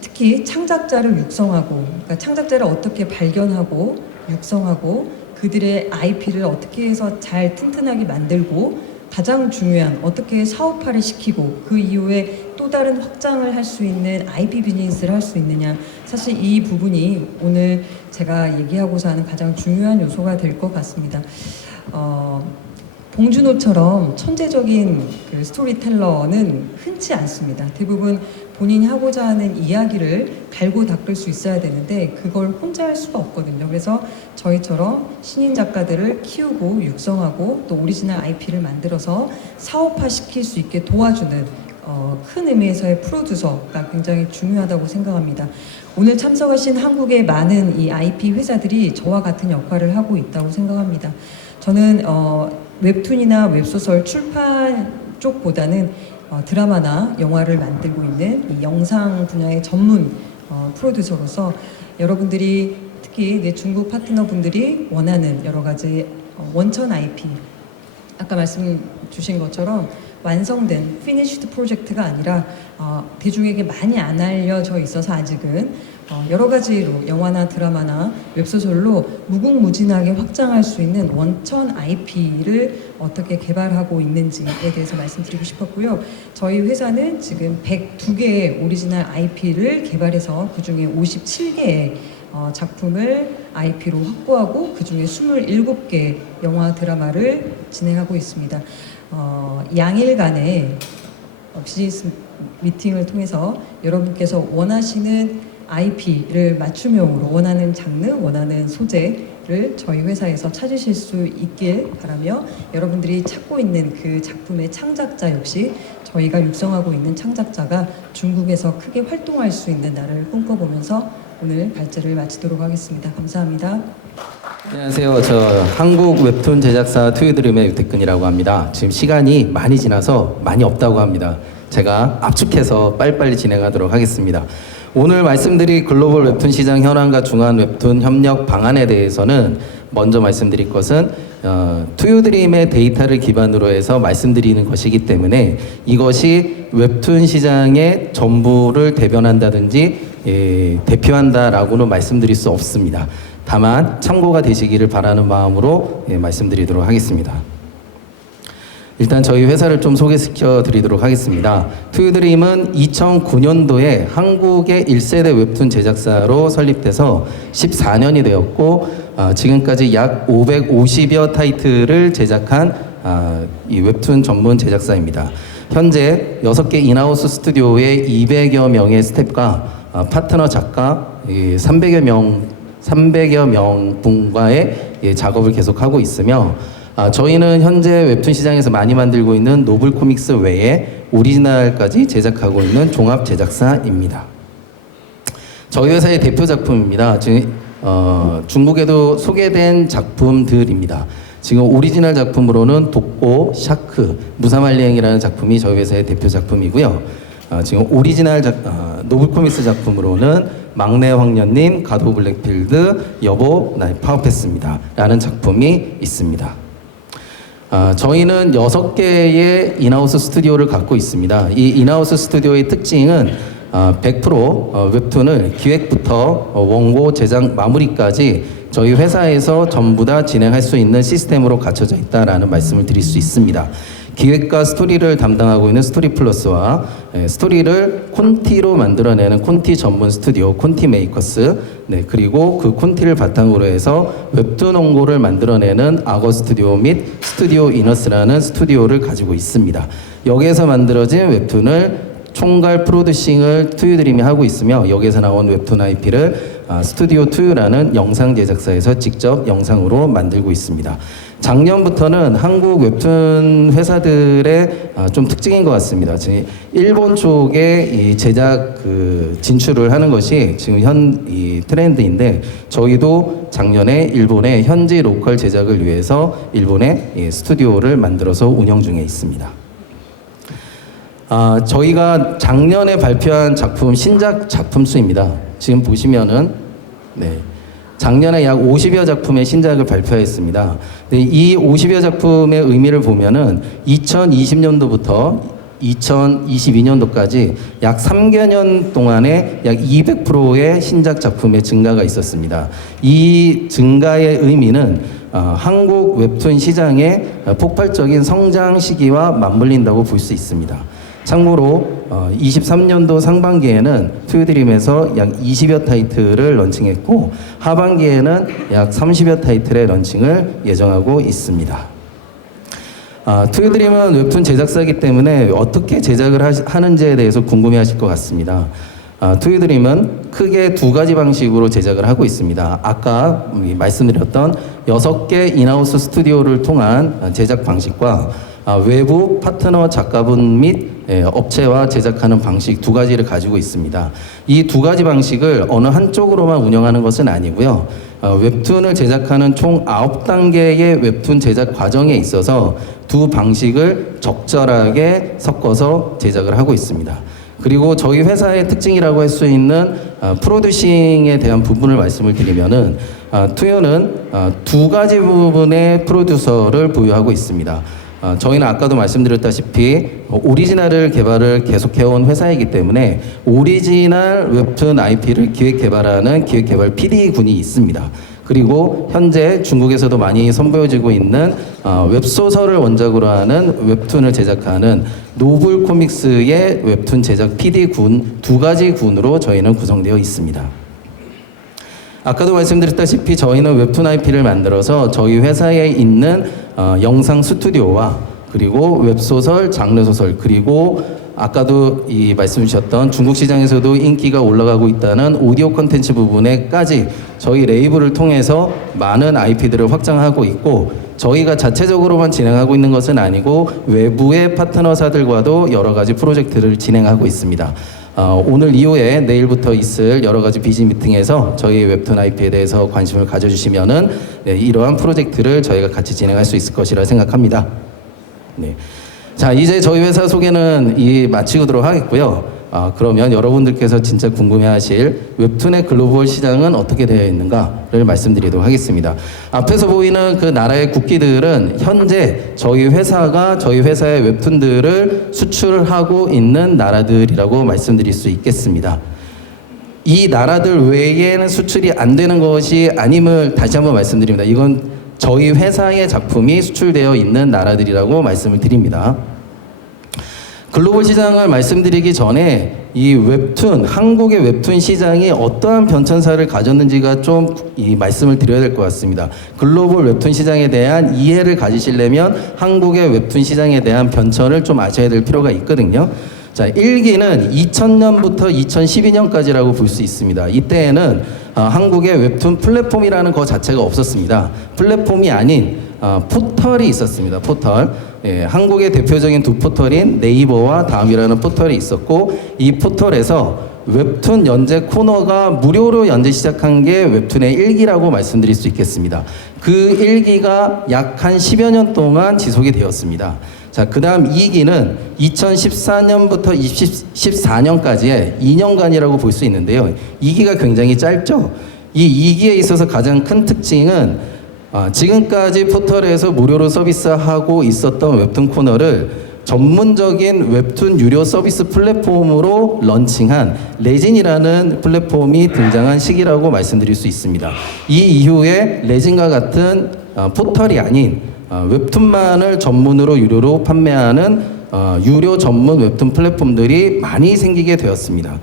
특히 창작자를 육성하고, 그러니까 창작자를 어떻게 발견하고 육성하고 그들의 IP를 어떻게 해서 잘 튼튼하게 만들고 가장 중요한 어떻게 사업화를 시키고 그 이후에 또 다른 확장을 할 수 있는 IP 비즈니스를 할 수 있느냐, 사실 이 부분이 오늘 제가 얘기하고자 하는 가장 중요한 요소가 될 것 같습니다. 봉준호처럼 천재적인 그 스토리텔러는 흔치 않습니다. 대부분 본인이 하고자 하는 이야기를 갈고 닦을 수 있어야 되는데 그걸 혼자 할 수가 없거든요. 그래서 저희처럼 신인 작가들을 키우고 육성하고 또 오리지널 IP를 만들어서 사업화시킬 수 있게 도와주는 큰 의미에서의 프로듀서가 굉장히 중요하다고 생각합니다. 오늘 참석하신 한국의 많은 이 IP 회사들이 저와 같은 역할을 하고 있다고 생각합니다. 저는 웹툰이나 웹소설 출판 쪽보다는 드라마나 영화를 만들고 있는 이 영상 분야의 전문 프로듀서로서 여러분들이 특히 내 중국 파트너분들이 원하는 여러 가지 원천 IP, 아까 말씀 주신 것처럼 완성된 피니시드 프로젝트가 아니라 대중에게 많이 안 알려져 있어서 아직은 여러 가지로 영화나 드라마나 웹소설로 무궁무진하게 확장할 수 있는 원천 IP를 어떻게 개발하고 있는지에 대해서 말씀드리고 싶었고요. 저희 회사는 지금 102개의 오리지널 IP를 개발해서 그중에 57개의 작품을 IP로 확보하고 그중에 27개 영화 드라마를 진행하고 있습니다. 양일간의 비즈니스 미팅을 통해서 여러분께서 원하시는 IP를 맞춤형으로 원하는 장르, 원하는 소재를 저희 회사에서 찾으실 수 있길 바라며 여러분들이 찾고 있는 그 작품의 창작자 역시 저희가 육성하고 있는 창작자가 중국에서 크게 활동할 수 있는 날을 꿈꿔보면서 오늘 발제를 마치도록 하겠습니다. 감사합니다. 안녕하세요. 저 한국 웹툰 제작사 투유드림의 유태근이라고 합니다. 지금 시간이 많이 지나서 많이 없다고 합니다. 제가 압축해서 빨리빨리 진행하도록 하겠습니다. 오늘 말씀드릴 글로벌 웹툰 시장 현황과 중한 웹툰 협력 방안에 대해서는 먼저 말씀드릴 것은 투유드림의 데이터를 기반으로 해서 말씀드리는 것이기 때문에 이것이 웹툰 시장의 전부를 대변한다든지 대표한다라고는 말씀드릴 수 없습니다. 다만 참고가 되시기를 바라는 마음으로 말씀드리도록 하겠습니다. 일단 저희 회사를 좀 소개시켜 드리도록 하겠습니다. 투유드림은 2009년도에 한국의 1세대 웹툰 제작사로 설립돼서 14년이 되었고 지금까지 약 550여 타이틀을 제작한 이 웹툰 전문 제작사입니다. 현재 6개 인하우스 스튜디오에 200여 명의 스태프과 파트너 작가 300여 명 분과의 작업을 계속하고 있으며 저희는 현재 웹툰 시장에서 많이 만들고 있는 노블 코믹스 외에 오리지널까지 제작하고 있는 종합 제작사입니다. 저희 회사의 대표 작품입니다. 중국에도 소개된 작품들입니다. 지금 오리지널 작품으로는 독고, 샤크, 무사말리행이라는 작품이 저희 회사의 대표 작품이고요. 지금 오리지널 노블 코믹스 작품으로는 막내 황년님, 가도 블랙필드, 여보 날 파업했습니다 라는 작품이 있습니다. 저희는 6개의 인하우스 스튜디오를 갖고 있습니다. 이 인하우스 스튜디오의 특징은 100% 웹툰을 기획부터 원고, 제작, 마무리까지 저희 회사에서 전부 다 진행할 수 있는 시스템으로 갖춰져 있다라는 말씀을 드릴 수 있습니다. 기획과 스토리를 담당하고 있는 스토리 플러스와 스토리를 콘티로 만들어내는 콘티 전문 스튜디오 콘티 메이커스, 그리고 그 콘티를 바탕으로 해서 웹툰 원고를 만들어내는 악어 스튜디오 및 스튜디오 이너스라는 스튜디오를 가지고 있습니다. 여기에서 만들어진 웹툰을 총괄 프로듀싱을 투유드림이 하고 있으며, 여기에서 나온 웹툰 IP를 스튜디오 투유라는 영상 제작사에서 직접 영상으로 만들고 있습니다. 작년부터는 한국 웹툰 회사들의 좀 특징인 것 같습니다. 지금 일본 쪽에 이 제작 진출을 하는 것이 지금 이 트렌드인데, 저희도 작년에 일본의 현지 로컬 제작을 위해서 일본에 스튜디오를 만들어서 운영 중에 있습니다. 저희가 작년에 발표한 작품 신작 작품 수입니다. 지금 보시면은 작년에 약 50여 작품의 신작을 발표했습니다. 이 50여 작품의 의미를 보면은 2020년도부터 2022년도까지 약 3개년 동안에 약 200%의 신작 작품의 증가가 있었습니다. 이 증가의 의미는 한국 웹툰 시장의 폭발적인 성장 시기와 맞물린다고 볼 수 있습니다. 참고로 23년도 상반기에는 투유드림에서 약 20여 타이틀을 런칭했고, 하반기에는 약 30여 타이틀의 런칭을 예정하고 있습니다. 투유드림은 웹툰 제작사이기 때문에 어떻게 제작을 하는지에 대해서 궁금해하실 것 같습니다. 투유드림은 크게 두 가지 방식으로 제작을 하고 있습니다. 아까 말씀드렸던 6개 인하우스 스튜디오를 통한 제작 방식과 외부 파트너 작가분 및 업체와 제작하는 방식 두 가지를 가지고 있습니다. 이 두 가지 방식을 어느 한쪽으로만 운영하는 것은 아니고요. 웹툰을 제작하는 총 9단계의 웹툰 제작 과정에 있어서 두 방식을 적절하게 섞어서 제작을 하고 있습니다. 그리고 저희 회사의 특징이라고 할 수 있는 프로듀싱에 대한 부분을 말씀을 드리면은, 투유는 두 가지 부분의 프로듀서를 보유하고 있습니다. 저희는 아까도 말씀드렸다시피 오리지널을 개발을 계속해온 회사이기 때문에 오리지널 웹툰 IP를 기획개발하는 기획개발 PD군이 있습니다. 그리고 현재 중국에서도 많이 선보여지고 있는 웹소설을 원작으로 하는 웹툰을 제작하는 노블 코믹스의 웹툰 제작 PD군, 두 가지 군으로 저희는 구성되어 있습니다. 아까도 말씀드렸다시피 저희는 웹툰 IP를 만들어서 저희 회사에 있는 영상 스튜디오와 그리고 웹소설, 장르소설, 그리고 아까도 말씀 주셨던 중국 시장에서도 인기가 올라가고 있다는 오디오 콘텐츠 부분에까지 저희 레이블을 통해서 많은 IP들을 확장하고 있고, 저희가 자체적으로만 진행하고 있는 것은 아니고 외부의 파트너사들과도 여러 가지 프로젝트를 진행하고 있습니다. 오늘 이후에 내일부터 있을 여러 가지 비즈 미팅에서 저희 웹툰 IP에 대해서 관심을 가져주시면은 이러한 프로젝트를 저희가 같이 진행할 수 있을 것이라 생각합니다. 자, 이제 저희 회사 소개는 마치도록 하겠고요. 그러면 여러분들께서 진짜 궁금해하실 웹툰의 글로벌 시장은 어떻게 되어 있는가를 말씀드리도록 하겠습니다. 앞에서 보이는 그 나라의 국기들은 현재 저희 회사가 저희 회사의 웹툰들을 수출하고 있는 나라들이라고 말씀드릴 수 있겠습니다. 이 나라들 외에는 수출이 안 되는 것이 아님을 다시 한번 말씀드립니다. 이건 저희 회사의 작품이 수출되어 있는 나라들이라고 말씀을 드립니다. 글로벌 시장을 말씀드리기 전에 이 웹툰, 한국의 웹툰 시장이 어떠한 변천사를 가졌는지가 좀 말씀을 드려야 될 것 같습니다. 글로벌 웹툰 시장에 대한 이해를 가지시려면 한국의 웹툰 시장에 대한 변천을 좀 아셔야 될 필요가 있거든요. 자, 1기는 2000년부터 2012년까지라고 볼 수 있습니다. 이때에는 한국의 웹툰 플랫폼이라는 것 자체가 없었습니다. 플랫폼이 아닌 포털이 있었습니다. 포털. 한국의 대표적인 두 포털인 네이버와 다음이라는 포털이 있었고, 이 포털에서 웹툰 연재 코너가 무료로 연재 시작한 게 웹툰의 1기라고 말씀드릴 수 있겠습니다. 그 1기가 약 한 10여 년 동안 지속이 되었습니다. 자, 그 다음 2기는 2014년부터 2014년까지의 2년간이라고 볼 수 있는데요. 2기가 굉장히 짧죠. 이 2기에 있어서 가장 큰 특징은 지금까지 포털에서 무료로 서비스하고 있었던 웹툰 코너를 전문적인 웹툰 유료 서비스 플랫폼으로 런칭한 레진이라는 플랫폼이 등장한 시기라고 말씀드릴 수 있습니다. 이 이후에 레진과 같은 포털이 아닌 웹툰만을 전문으로 유료로 판매하는 유료 전문 웹툰 플랫폼들이 많이 생기게 되었습니다.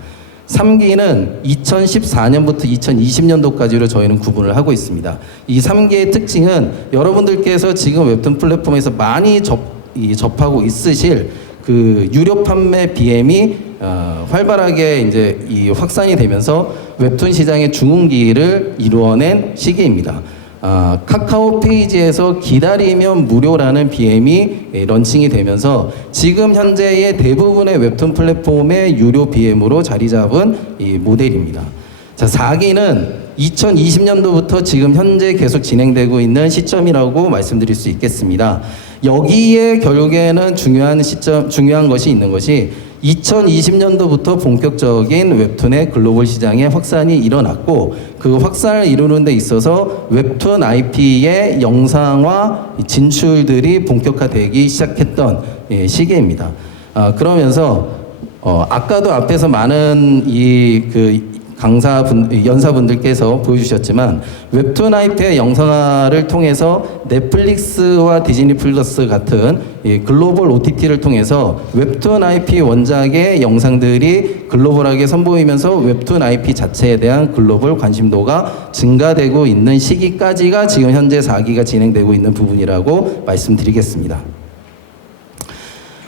3기는 2014년부터 2020년도까지로 저희는 구분을 하고 있습니다. 이 3기의 특징은 여러분들께서 지금 웹툰 플랫폼에서 많이 접하고 있으실 그 유료 판매 BM이 활발하게 이제 이 확산이 되면서 웹툰 시장의 중흥기를 이루어낸 시기입니다. 카카오 페이지에서 기다리면 무료라는 BM이 런칭이 되면서 지금 현재의 대부분의 웹툰 플랫폼의 유료 BM으로 자리 잡은 이 모델입니다. 자, 4기는 2020년도부터 지금 현재 계속 진행되고 있는 시점이라고 말씀드릴 수 있겠습니다. 여기에 결국에는 중요한 것이 있는 것이 2020년도부터 본격적인 웹툰의 글로벌 시장의 확산이 일어났고 그 확산을 이루는 데 있어서 웹툰 IP의 영상화 진출들이 본격화되기 시작했던 시기입니다. 그러면서 아까도 앞에서 많은 연사분들께서 보여주셨지만 웹툰 IP의 영상화를 통해서 넷플릭스와 디즈니 플러스 같은 글로벌 OTT를 통해서 웹툰 IP 원작의 영상들이 글로벌하게 선보이면서 웹툰 IP 자체에 대한 글로벌 관심도가 증가되고 있는 시기까지가 지금 현재 4기가 진행되고 있는 부분이라고 말씀드리겠습니다.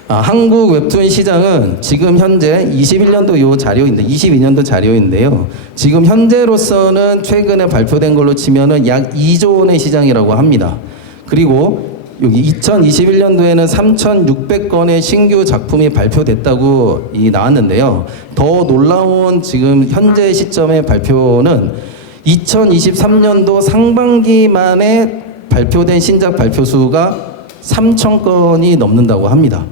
한국 웹툰 시장은 지금 현재 21년도 자료인데 22년도 자료인데요. 지금 현재로서는 최근에 발표된 걸로 치면은 약 2조 원의 시장이라고 합니다. 그리고 여기 2021년도에는 3,600건의 신규 작품이 발표됐다고 나왔는데요. 더 놀라운 지금 현재 시점의 발표는 2023년도 상반기만에 발표된 신작 발표 수가 3,000건이 넘는다고 합니다.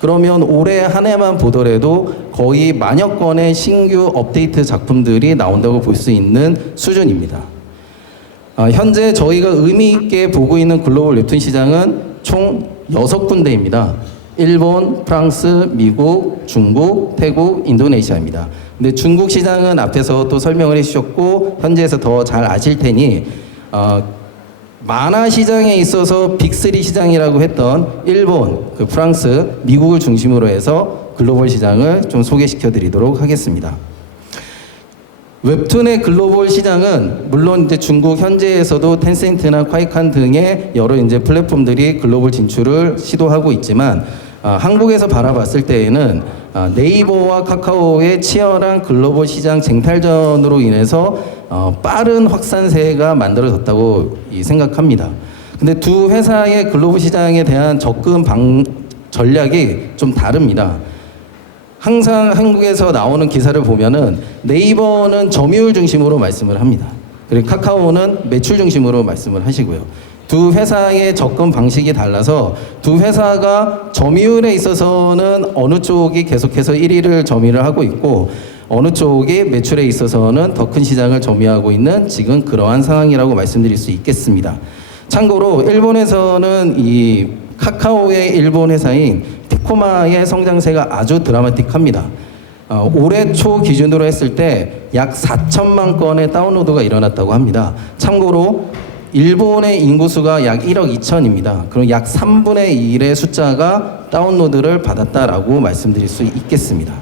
그러면 올해 한 해만 보더라도 거의 만여 건의 신규 업데이트 작품들이 나온다고 볼 수 있는 수준입니다. 현재 저희가 의미 있게 보고 있는 글로벌 웹툰 시장은 총 6군데입니다. 일본, 프랑스, 미국, 중국, 태국, 인도네시아입니다. 근데 중국 시장은 앞에서 또 설명을 해주셨고 현지에서 더 잘 아실 테니 만화 시장에 있어서 빅3 시장이라고 했던 일본, 프랑스, 미국을 중심으로 해서 글로벌 시장을 좀 소개시켜 드리도록 하겠습니다. 웹툰의 글로벌 시장은 물론 이제 중국 현지에서도 텐센트나 콰이칸 등의 여러 이제 플랫폼들이 글로벌 진출을 시도하고 있지만 한국에서 바라봤을 때에는 네이버와 카카오의 치열한 글로벌 시장 쟁탈전으로 인해서 빠른 확산세가 만들어졌다고 생각합니다. 근데 두 회사의 글로벌 시장에 대한 접근 전략이 좀 다릅니다. 항상 한국에서 나오는 기사를 보면은 네이버는 점유율 중심으로 말씀을 합니다. 그리고 카카오는 매출 중심으로 말씀을 하시고요. 두 회사의 접근 방식이 달라서 두 회사가 점유율에 있어서는 어느 쪽이 계속해서 1위를 점유를 하고 있고 어느 쪽이 매출에 있어서는 더 큰 시장을 점유하고 있는 지금 그러한 상황이라고 말씀드릴 수 있겠습니다. 참고로 일본에서는 이 카카오의 일본 회사인 피코마의 성장세가 아주 드라마틱합니다. 올해 초 기준으로 했을 때 약 4천만 건의 다운로드가 일어났다고 합니다. 참고로 일본의 인구수가 약 1억 2천입니다. 그럼 약 3분의 1의 숫자가 다운로드를 받았다라고 말씀드릴 수 있겠습니다.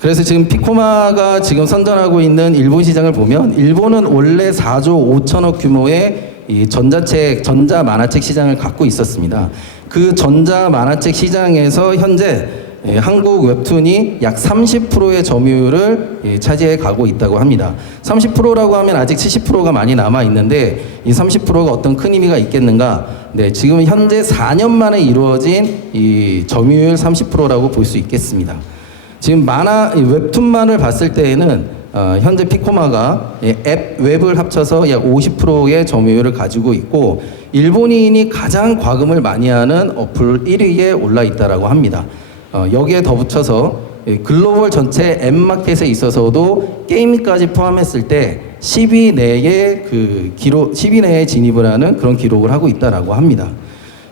그래서 지금 피코마가 지금 선전하고 있는 일본 시장을 보면 일본은 원래 4조 5천억 규모의 이 전자 만화책 시장을 갖고 있었습니다. 그 전자 만화책 시장에서 현재 한국 웹툰이 약 30%의 점유율을 차지해 가고 있다고 합니다. 30%라고 하면 아직 70%가 많이 남아 있는데 이 30%가 어떤 큰 의미가 있겠는가? 네, 지금 현재 4년 만에 이루어진 이 점유율 30%라고 볼 수 있겠습니다. 지금 웹툰만을 봤을 때에는 현재 피코마가 웹을 합쳐서 약 50%의 점유율을 가지고 있고 일본인이 가장 과금을 많이 하는 어플 1위에 올라 있다라고 합니다. 여기에 덧붙여서 글로벌 전체 앱마켓에 있어서도 게임까지 포함했을 때 10위 내에 10위 내에 진입을 하는 그런 기록을 하고 있다라고 합니다.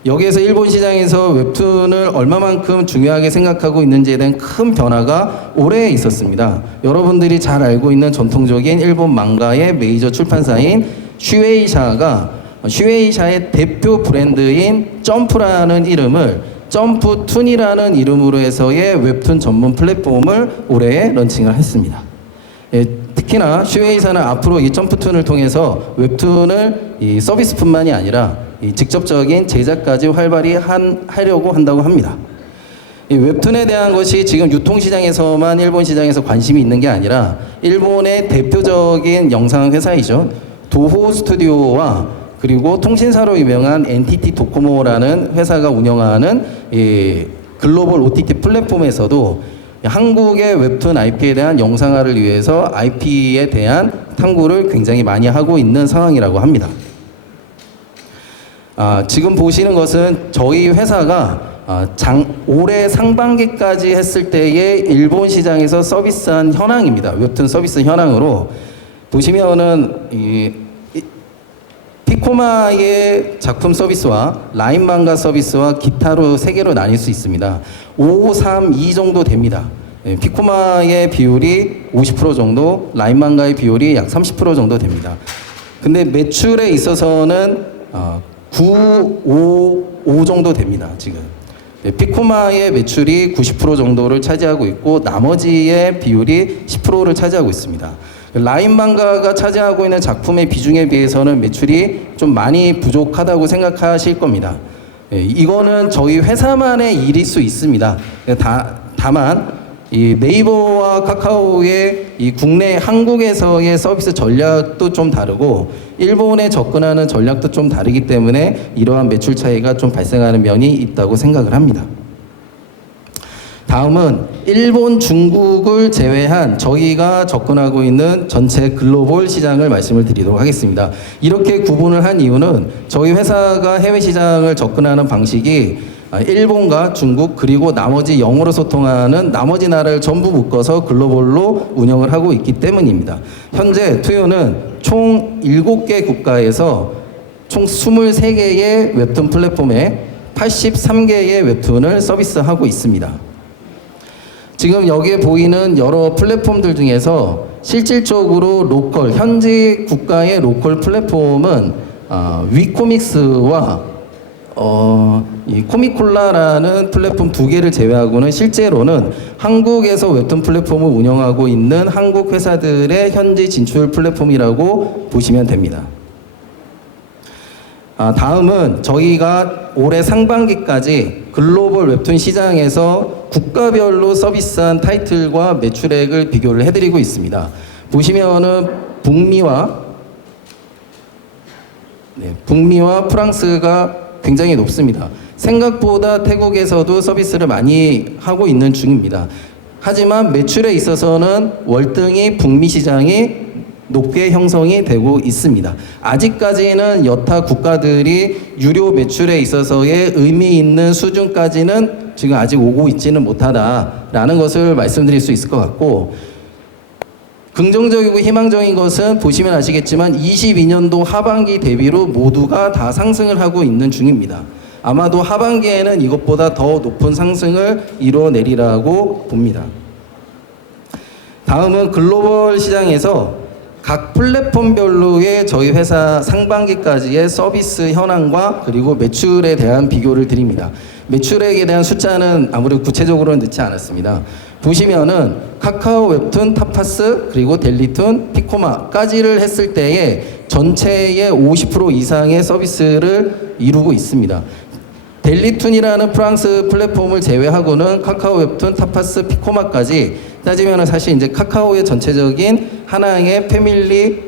여기에서 일본 시장에서 웹툰을 얼마만큼 중요하게 생각하고 있는지에 대한 큰 변화가 올해 있었습니다. 여러분들이 잘 알고 있는 전통적인 일본 망가의 메이저 출판사인 슈에이샤가 슈에이샤의 대표 브랜드인 점프라는 이름을 점프툰이라는 이름으로 해서의 웹툰 전문 플랫폼을 올해 런칭을 했습니다. 예, 특히나 슈에이사는 앞으로 이 점프툰을 통해서 웹툰을 이 서비스뿐만이 아니라 이 직접적인 제작까지 활발히 하려고 한다고 합니다. 이 웹툰에 대한 것이 지금 유통시장에서만 일본 시장에서 관심이 있는 게 아니라 일본의 대표적인 영상 회사이죠. 도호 스튜디오와 그리고 통신사로 유명한 NTT 도코모라는 회사가 운영하는 이 글로벌 OTT 플랫폼에서도 한국의 웹툰 IP에 대한 영상화를 위해서 IP에 대한 탐구를 굉장히 많이 하고 있는 상황이라고 합니다. 지금 보시는 것은 저희 회사가 올해 상반기까지 했을 때의 일본 시장에서 서비스한 현황입니다. 웹툰 서비스 현황으로 보시면은 피코마의 작품 서비스와 라인 망가 서비스와 기타로 세 개로 나뉠 수 있습니다. 5, 3, 2 정도 됩니다. 피코마의 비율이 50% 정도, 라인 망가의 비율이 약 30% 정도 됩니다. 근데 매출에 있어서는 9, 5 정도 됩니다. 지금 피코마의 매출이 90% 정도를 차지하고 있고 나머지의 비율이 10%를 차지하고 있습니다. 라인 망가가 차지하고 있는 작품의 비중에 비해서는 매출이 좀 많이 부족하다고 생각하실 겁니다. 이거는 저희 회사만의 일일 수 있습니다. 다만 이 네이버와 카카오의 이 국내 한국에서의 서비스 전략도 좀 다르고 일본에 접근하는 전략도 좀 다르기 때문에 이러한 매출 차이가 좀 발생하는 면이 있다고 생각을 합니다. 다음은 일본, 중국을 제외한 저희가 접근하고 있는 전체 글로벌 시장을 말씀을 드리도록 하겠습니다. 이렇게 구분을 한 이유는 저희 회사가 해외 시장을 접근하는 방식이 일본과 중국 그리고 나머지 영어로 소통하는 나머지 나라를 전부 묶어서 글로벌로 운영을 하고 있기 때문입니다. 현재 투유는 총 7개 국가에서 총 23개의 웹툰 플랫폼에 83개의 웹툰을 서비스하고 있습니다. 지금 여기에 보이는 여러 플랫폼들 중에서 실질적으로 로컬, 현지 국가의 로컬 플랫폼은 위코믹스와 이 코미콜라라는 플랫폼 2개를 제외하고는 실제로는 한국에서 웹툰 플랫폼을 운영하고 있는 한국 회사들의 현지 진출 플랫폼이라고 보시면 됩니다. 다음은 저희가 올해 상반기까지 글로벌 웹툰 시장에서 국가별로 서비스한 타이틀과 매출액을 비교를 해드리고 있습니다. 보시면은 북미와 프랑스가 굉장히 높습니다. 생각보다 태국에서도 서비스를 많이 하고 있는 중입니다. 하지만 매출에 있어서는 월등히 북미 시장이 높게 형성이 되고 있습니다. 아직까지는 여타 국가들이 유료 매출에 있어서의 의미 있는 수준까지는 지금 아직 오고 있지는 못하다라는 것을 말씀드릴 수 있을 것 같고, 긍정적이고 희망적인 것은 보시면 아시겠지만 22년도 하반기 대비로 모두가 다 상승을 하고 있는 중입니다. 아마도 하반기에는 이것보다 더 높은 상승을 이뤄내리라고 봅니다. 다음은 글로벌 시장에서 각 플랫폼별로의 저희 회사 상반기까지의 서비스 현황과 그리고 매출에 대한 비교를 드립니다. 매출액에 대한 숫자는 아무래도 구체적으로는 넣지 않았습니다. 보시면은 카카오 웹툰, 타파스, 그리고 델리툰, 피코마까지를 했을 때에 전체의 50% 이상의 서비스를 이루고 있습니다. 델리툰이라는 프랑스 플랫폼을 제외하고는 카카오 웹툰, 타파스, 피코마까지 따지면 사실 이제 카카오의 전체적인 하나의 패밀리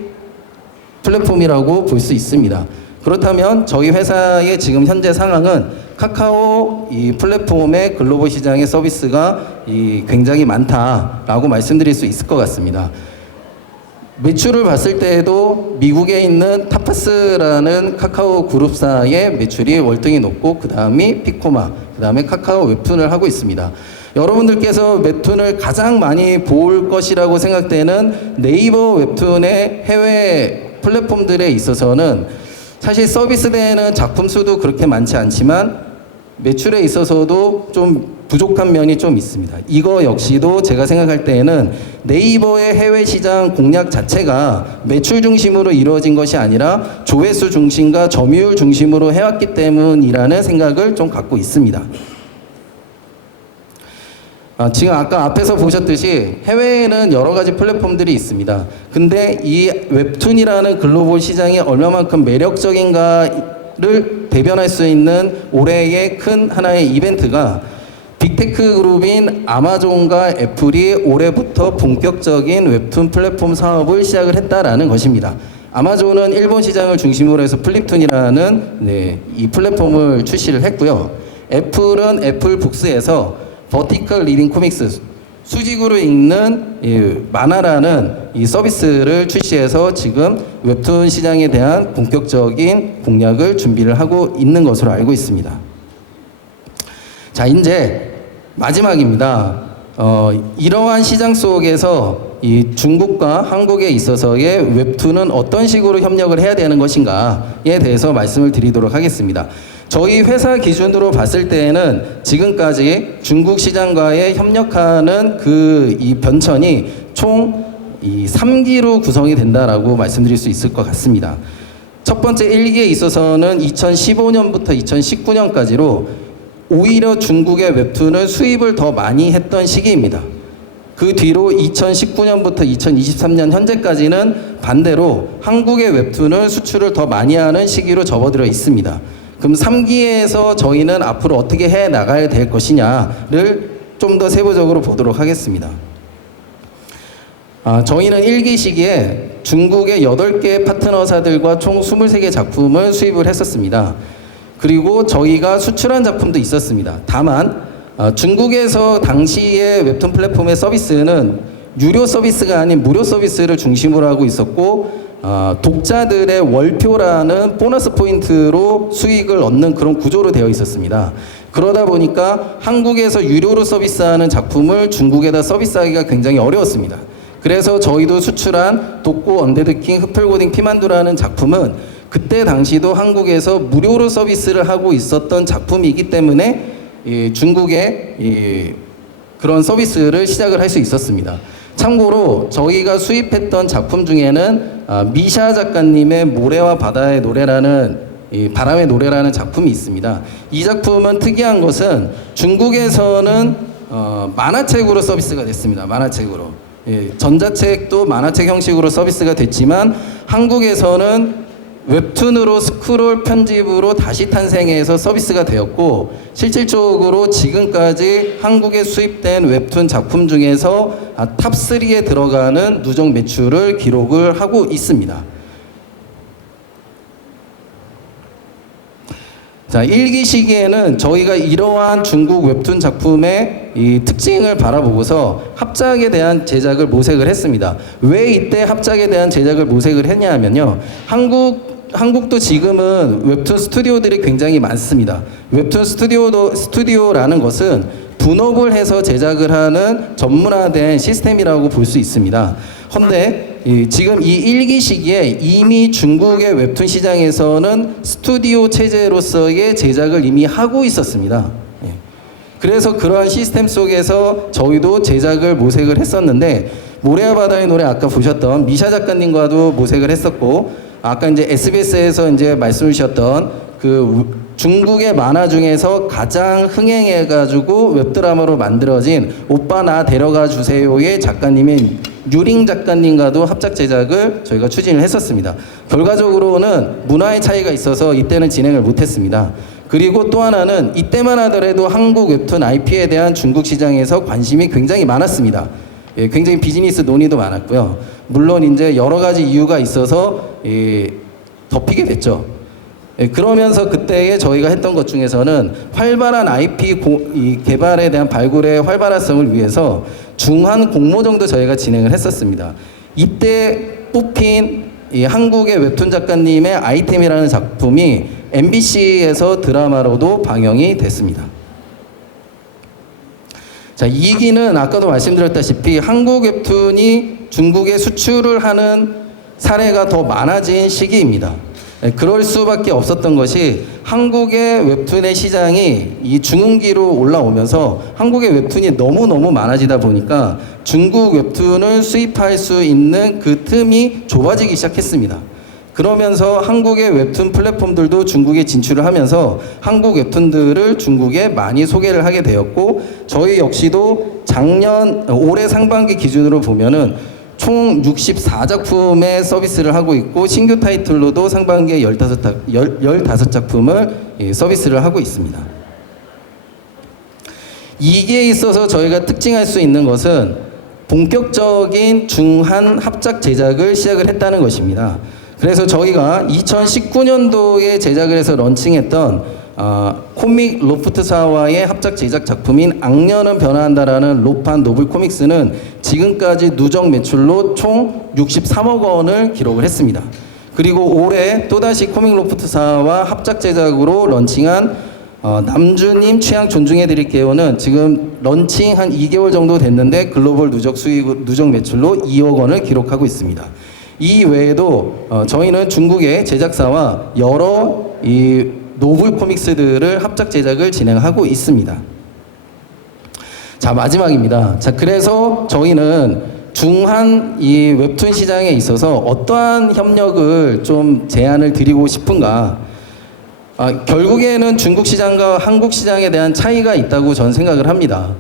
플랫폼이라고 볼 수 있습니다. 그렇다면 저희 회사의 지금 현재 상황은 카카오 이 플랫폼의 글로벌 시장의 서비스가 굉장히 많다라고 말씀드릴 수 있을 것 같습니다. 매출을 봤을 때에도 미국에 있는 타파스라는 카카오 그룹사의 매출이 월등히 높고 그 다음이 피코마, 그 다음에 카카오 웹툰을 하고 있습니다. 여러분들께서 웹툰을 가장 많이 볼 것이라고 생각되는 네이버 웹툰의 해외 플랫폼들에 있어서는 사실 서비스되는 작품 수도 그렇게 많지 않지만 매출에 있어서도 좀 부족한 면이 좀 있습니다. 이거 역시도 제가 생각할 때에는 네이버의 해외 시장 공략 자체가 매출 중심으로 이루어진 것이 아니라 조회수 중심과 점유율 중심으로 해왔기 때문이라는 생각을 좀 갖고 있습니다. 지금 아까 앞에서 보셨듯이 해외에는 여러 가지 플랫폼들이 있습니다. 근데 이 웹툰이라는 글로벌 시장이 얼마만큼 매력적인가를 대변할 수 있는 올해의 큰 하나의 이벤트가 빅테크 그룹인 아마존과 애플이 올해부터 본격적인 웹툰 플랫폼 사업을 시작을 했다라는 것입니다. 아마존은 일본 시장을 중심으로 해서 플립툰이라는 이 플랫폼을 출시를 했고요. 애플은 애플북스에서 버티컬 리딩 코믹스, 수직으로 읽는 만화라는 이 서비스를 출시해서 지금 웹툰 시장에 대한 본격적인 공략을 준비를 하고 있는 것으로 알고 있습니다. 자, 이제 마지막입니다. 이러한 시장 속에서 이 중국과 한국에 있어서의 웹툰은 어떤 식으로 협력을 해야 되는 것인가에 대해서 말씀을 드리도록 하겠습니다. 저희 회사 기준으로 봤을 때에는 지금까지 중국 시장과의 협력하는 이 변천이 총 3기로 구성이 된다라고 말씀드릴 수 있을 것 같습니다. 첫 번째 1기에 있어서는 2015년부터 2019년까지로 오히려 중국의 웹툰을 수입을 더 많이 했던 시기입니다. 그 뒤로 2019년부터 2023년 현재까지는 반대로 한국의 웹툰을 수출을 더 많이 하는 시기로 접어들어 있습니다. 그럼 3기에서 저희는 앞으로 어떻게 해 나가야 될 것이냐를 좀 더 세부적으로 보도록 하겠습니다. 저희는 1기 시기에 중국의 8개 파트너사들과 총 23개 작품을 수입을 했었습니다. 그리고 저희가 수출한 작품도 있었습니다. 다만 중국에서 당시의 웹툰 플랫폼의 서비스는 유료 서비스가 아닌 무료 서비스를 중심으로 하고 있었고 독자들의 월표라는 보너스 포인트로 수익을 얻는 그런 구조로 되어 있었습니다. 그러다 보니까 한국에서 유료로 서비스하는 작품을 중국에다 서비스하기가 굉장히 어려웠습니다. 그래서 저희도 수출한 독고 언데드킹 흡혈고딩 피만두라는 작품은 그때 당시도 한국에서 무료로 서비스를 하고 있었던 작품이기 때문에 중국의 그런 서비스를 시작을 할 수 있었습니다. 참고로 저희가 수입했던 작품 중에는 미샤 작가님의 모래와 바다의 노래라는 바람의 노래라는 작품이 있습니다. 이 작품은 특이한 것은 중국에서는 만화책으로 서비스가 됐습니다. 만화책으로. 전자책도 만화책 형식으로 서비스가 됐지만 한국에서는 웹툰으로 스크롤 편집으로 다시 탄생해서 서비스가 되었고 실질적으로 지금까지 한국에 수입된 웹툰 작품 중에서 탑3에 들어가는 누적 매출을 기록을 하고 있습니다. 자, 1기 시기에는 저희가 이러한 중국 웹툰 작품의 이 특징을 바라보고서 합작에 대한 제작을 모색을 했습니다. 왜 이때 합작에 대한 제작을 모색을 했냐 하면요. 한국도 지금은 웹툰 스튜디오들이 굉장히 많습니다. 웹툰 스튜디오라는 것은 분업을 해서 제작을 하는 전문화된 시스템이라고 볼 수 있습니다. 헌데 지금 이 1기 시기에 이미 중국의 웹툰 시장에서는 스튜디오 체제로서의 제작을 이미 하고 있었습니다. 그래서 그러한 시스템 속에서 저희도 제작을 모색을 했었는데 모래와 바다의 노래 아까 보셨던 미샤 작가님과도 모색을 했었고 아까 이제 SBS에서 이제 말씀을 주셨던 그 중국의 만화 중에서 가장 흥행해가지고 웹드라마로 만들어진 오빠 나 데려가 주세요의 작가님인 유링 작가님과도 합작 제작을 저희가 추진을 했었습니다. 결과적으로는 문화의 차이가 있어서 이때는 진행을 못했습니다. 그리고 또 하나는 이때만 하더라도 한국 웹툰 IP에 대한 중국 시장에서 관심이 굉장히 많았습니다. 굉장히 비즈니스 논의도 많았고요. 물론 이제 여러 가지 이유가 있어서 덮이게 됐죠. 그러면서 그때에 저희가 했던 것 중에서는 활발한 IP 개발에 대한 발굴의 활발성을 위해서 중한 공모 정도 저희가 진행을 했었습니다. 이때 뽑힌 이 한국의 웹툰 작가님의 아이템이라는 작품이 MBC에서 드라마로도 방영이 됐습니다. 자, 2기는 아까도 말씀드렸다시피 한국 웹툰이 중국에 수출을 하는 사례가 더 많아진 시기입니다. 그럴 수밖에 없었던 것이 한국의 웹툰의 시장이 이 중흥기로 올라오면서 한국의 웹툰이 너무너무 많아지다 보니까 중국 웹툰을 수입할 수 있는 그 틈이 좁아지기 시작했습니다. 그러면서 한국의 웹툰 플랫폼들도 중국에 진출을 하면서 한국 웹툰들을 중국에 많이 소개를 하게 되었고, 저희 역시도 올해 상반기 기준으로 보면은 총 64작품의 서비스를 하고 있고, 신규 타이틀로도 상반기에 15작품을 서비스를 하고 있습니다. 이게 있어서 저희가 특징할 수 있는 것은 본격적인 중한 합작 제작을 시작을 했다는 것입니다. 그래서 저희가 2019년도에 제작을 해서 런칭했던 코믹 로프트사와의 합작 제작 작품인 악녀는 변화한다라는 로판 노블 코믹스는 지금까지 누적 매출로 총 63억 원을 기록을 했습니다. 그리고 올해 또다시 코믹 로프트사와 합작 제작으로 런칭한 남주님 취향 존중해 드릴게요는 지금 런칭 한 2개월 정도 됐는데 글로벌 누적 매출로 2억 원을 기록하고 있습니다. 이 외에도 저희는 중국의 제작사와 여러 이 노블 코믹스들을 합작 제작을 진행하고 있습니다. 자, 마지막입니다. 자, 그래서 저희는 중한 이 웹툰 시장에 있어서 어떠한 협력을 좀 제안을 드리고 싶은가? 결국에는 중국 시장과 한국 시장에 대한 차이가 있다고 저는 생각을 합니다.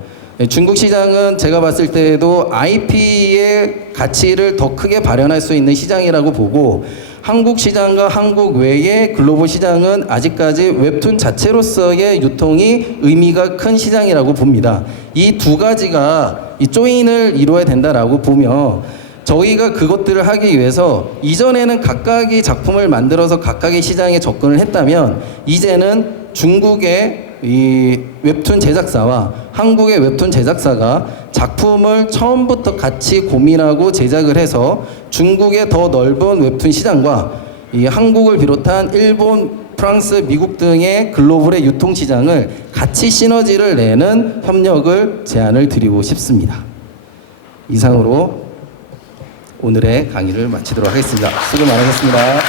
중국 시장은 제가 봤을 때에도 IP의 가치를 더 크게 발현할 수 있는 시장이라고 보고, 한국 시장과 한국 외의 글로벌 시장은 아직까지 웹툰 자체로서의 유통이 의미가 큰 시장이라고 봅니다. 이 두 가지가 이 조인을 이루어야 된다라고 보며, 저희가 그것들을 하기 위해서 이전에는 각각의 작품을 만들어서 각각의 시장에 접근을 했다면, 이제는 중국의 이 웹툰 제작사와 한국의 웹툰 제작사가 작품을 처음부터 같이 고민하고 제작을 해서 중국의 더 넓은 웹툰 시장과 이 한국을 비롯한 일본, 프랑스, 미국 등의 글로벌의 유통 시장을 같이 시너지를 내는 협력을 제안을 드리고 싶습니다. 이상으로 오늘의 강의를 마치도록 하겠습니다. 수고 많으셨습니다.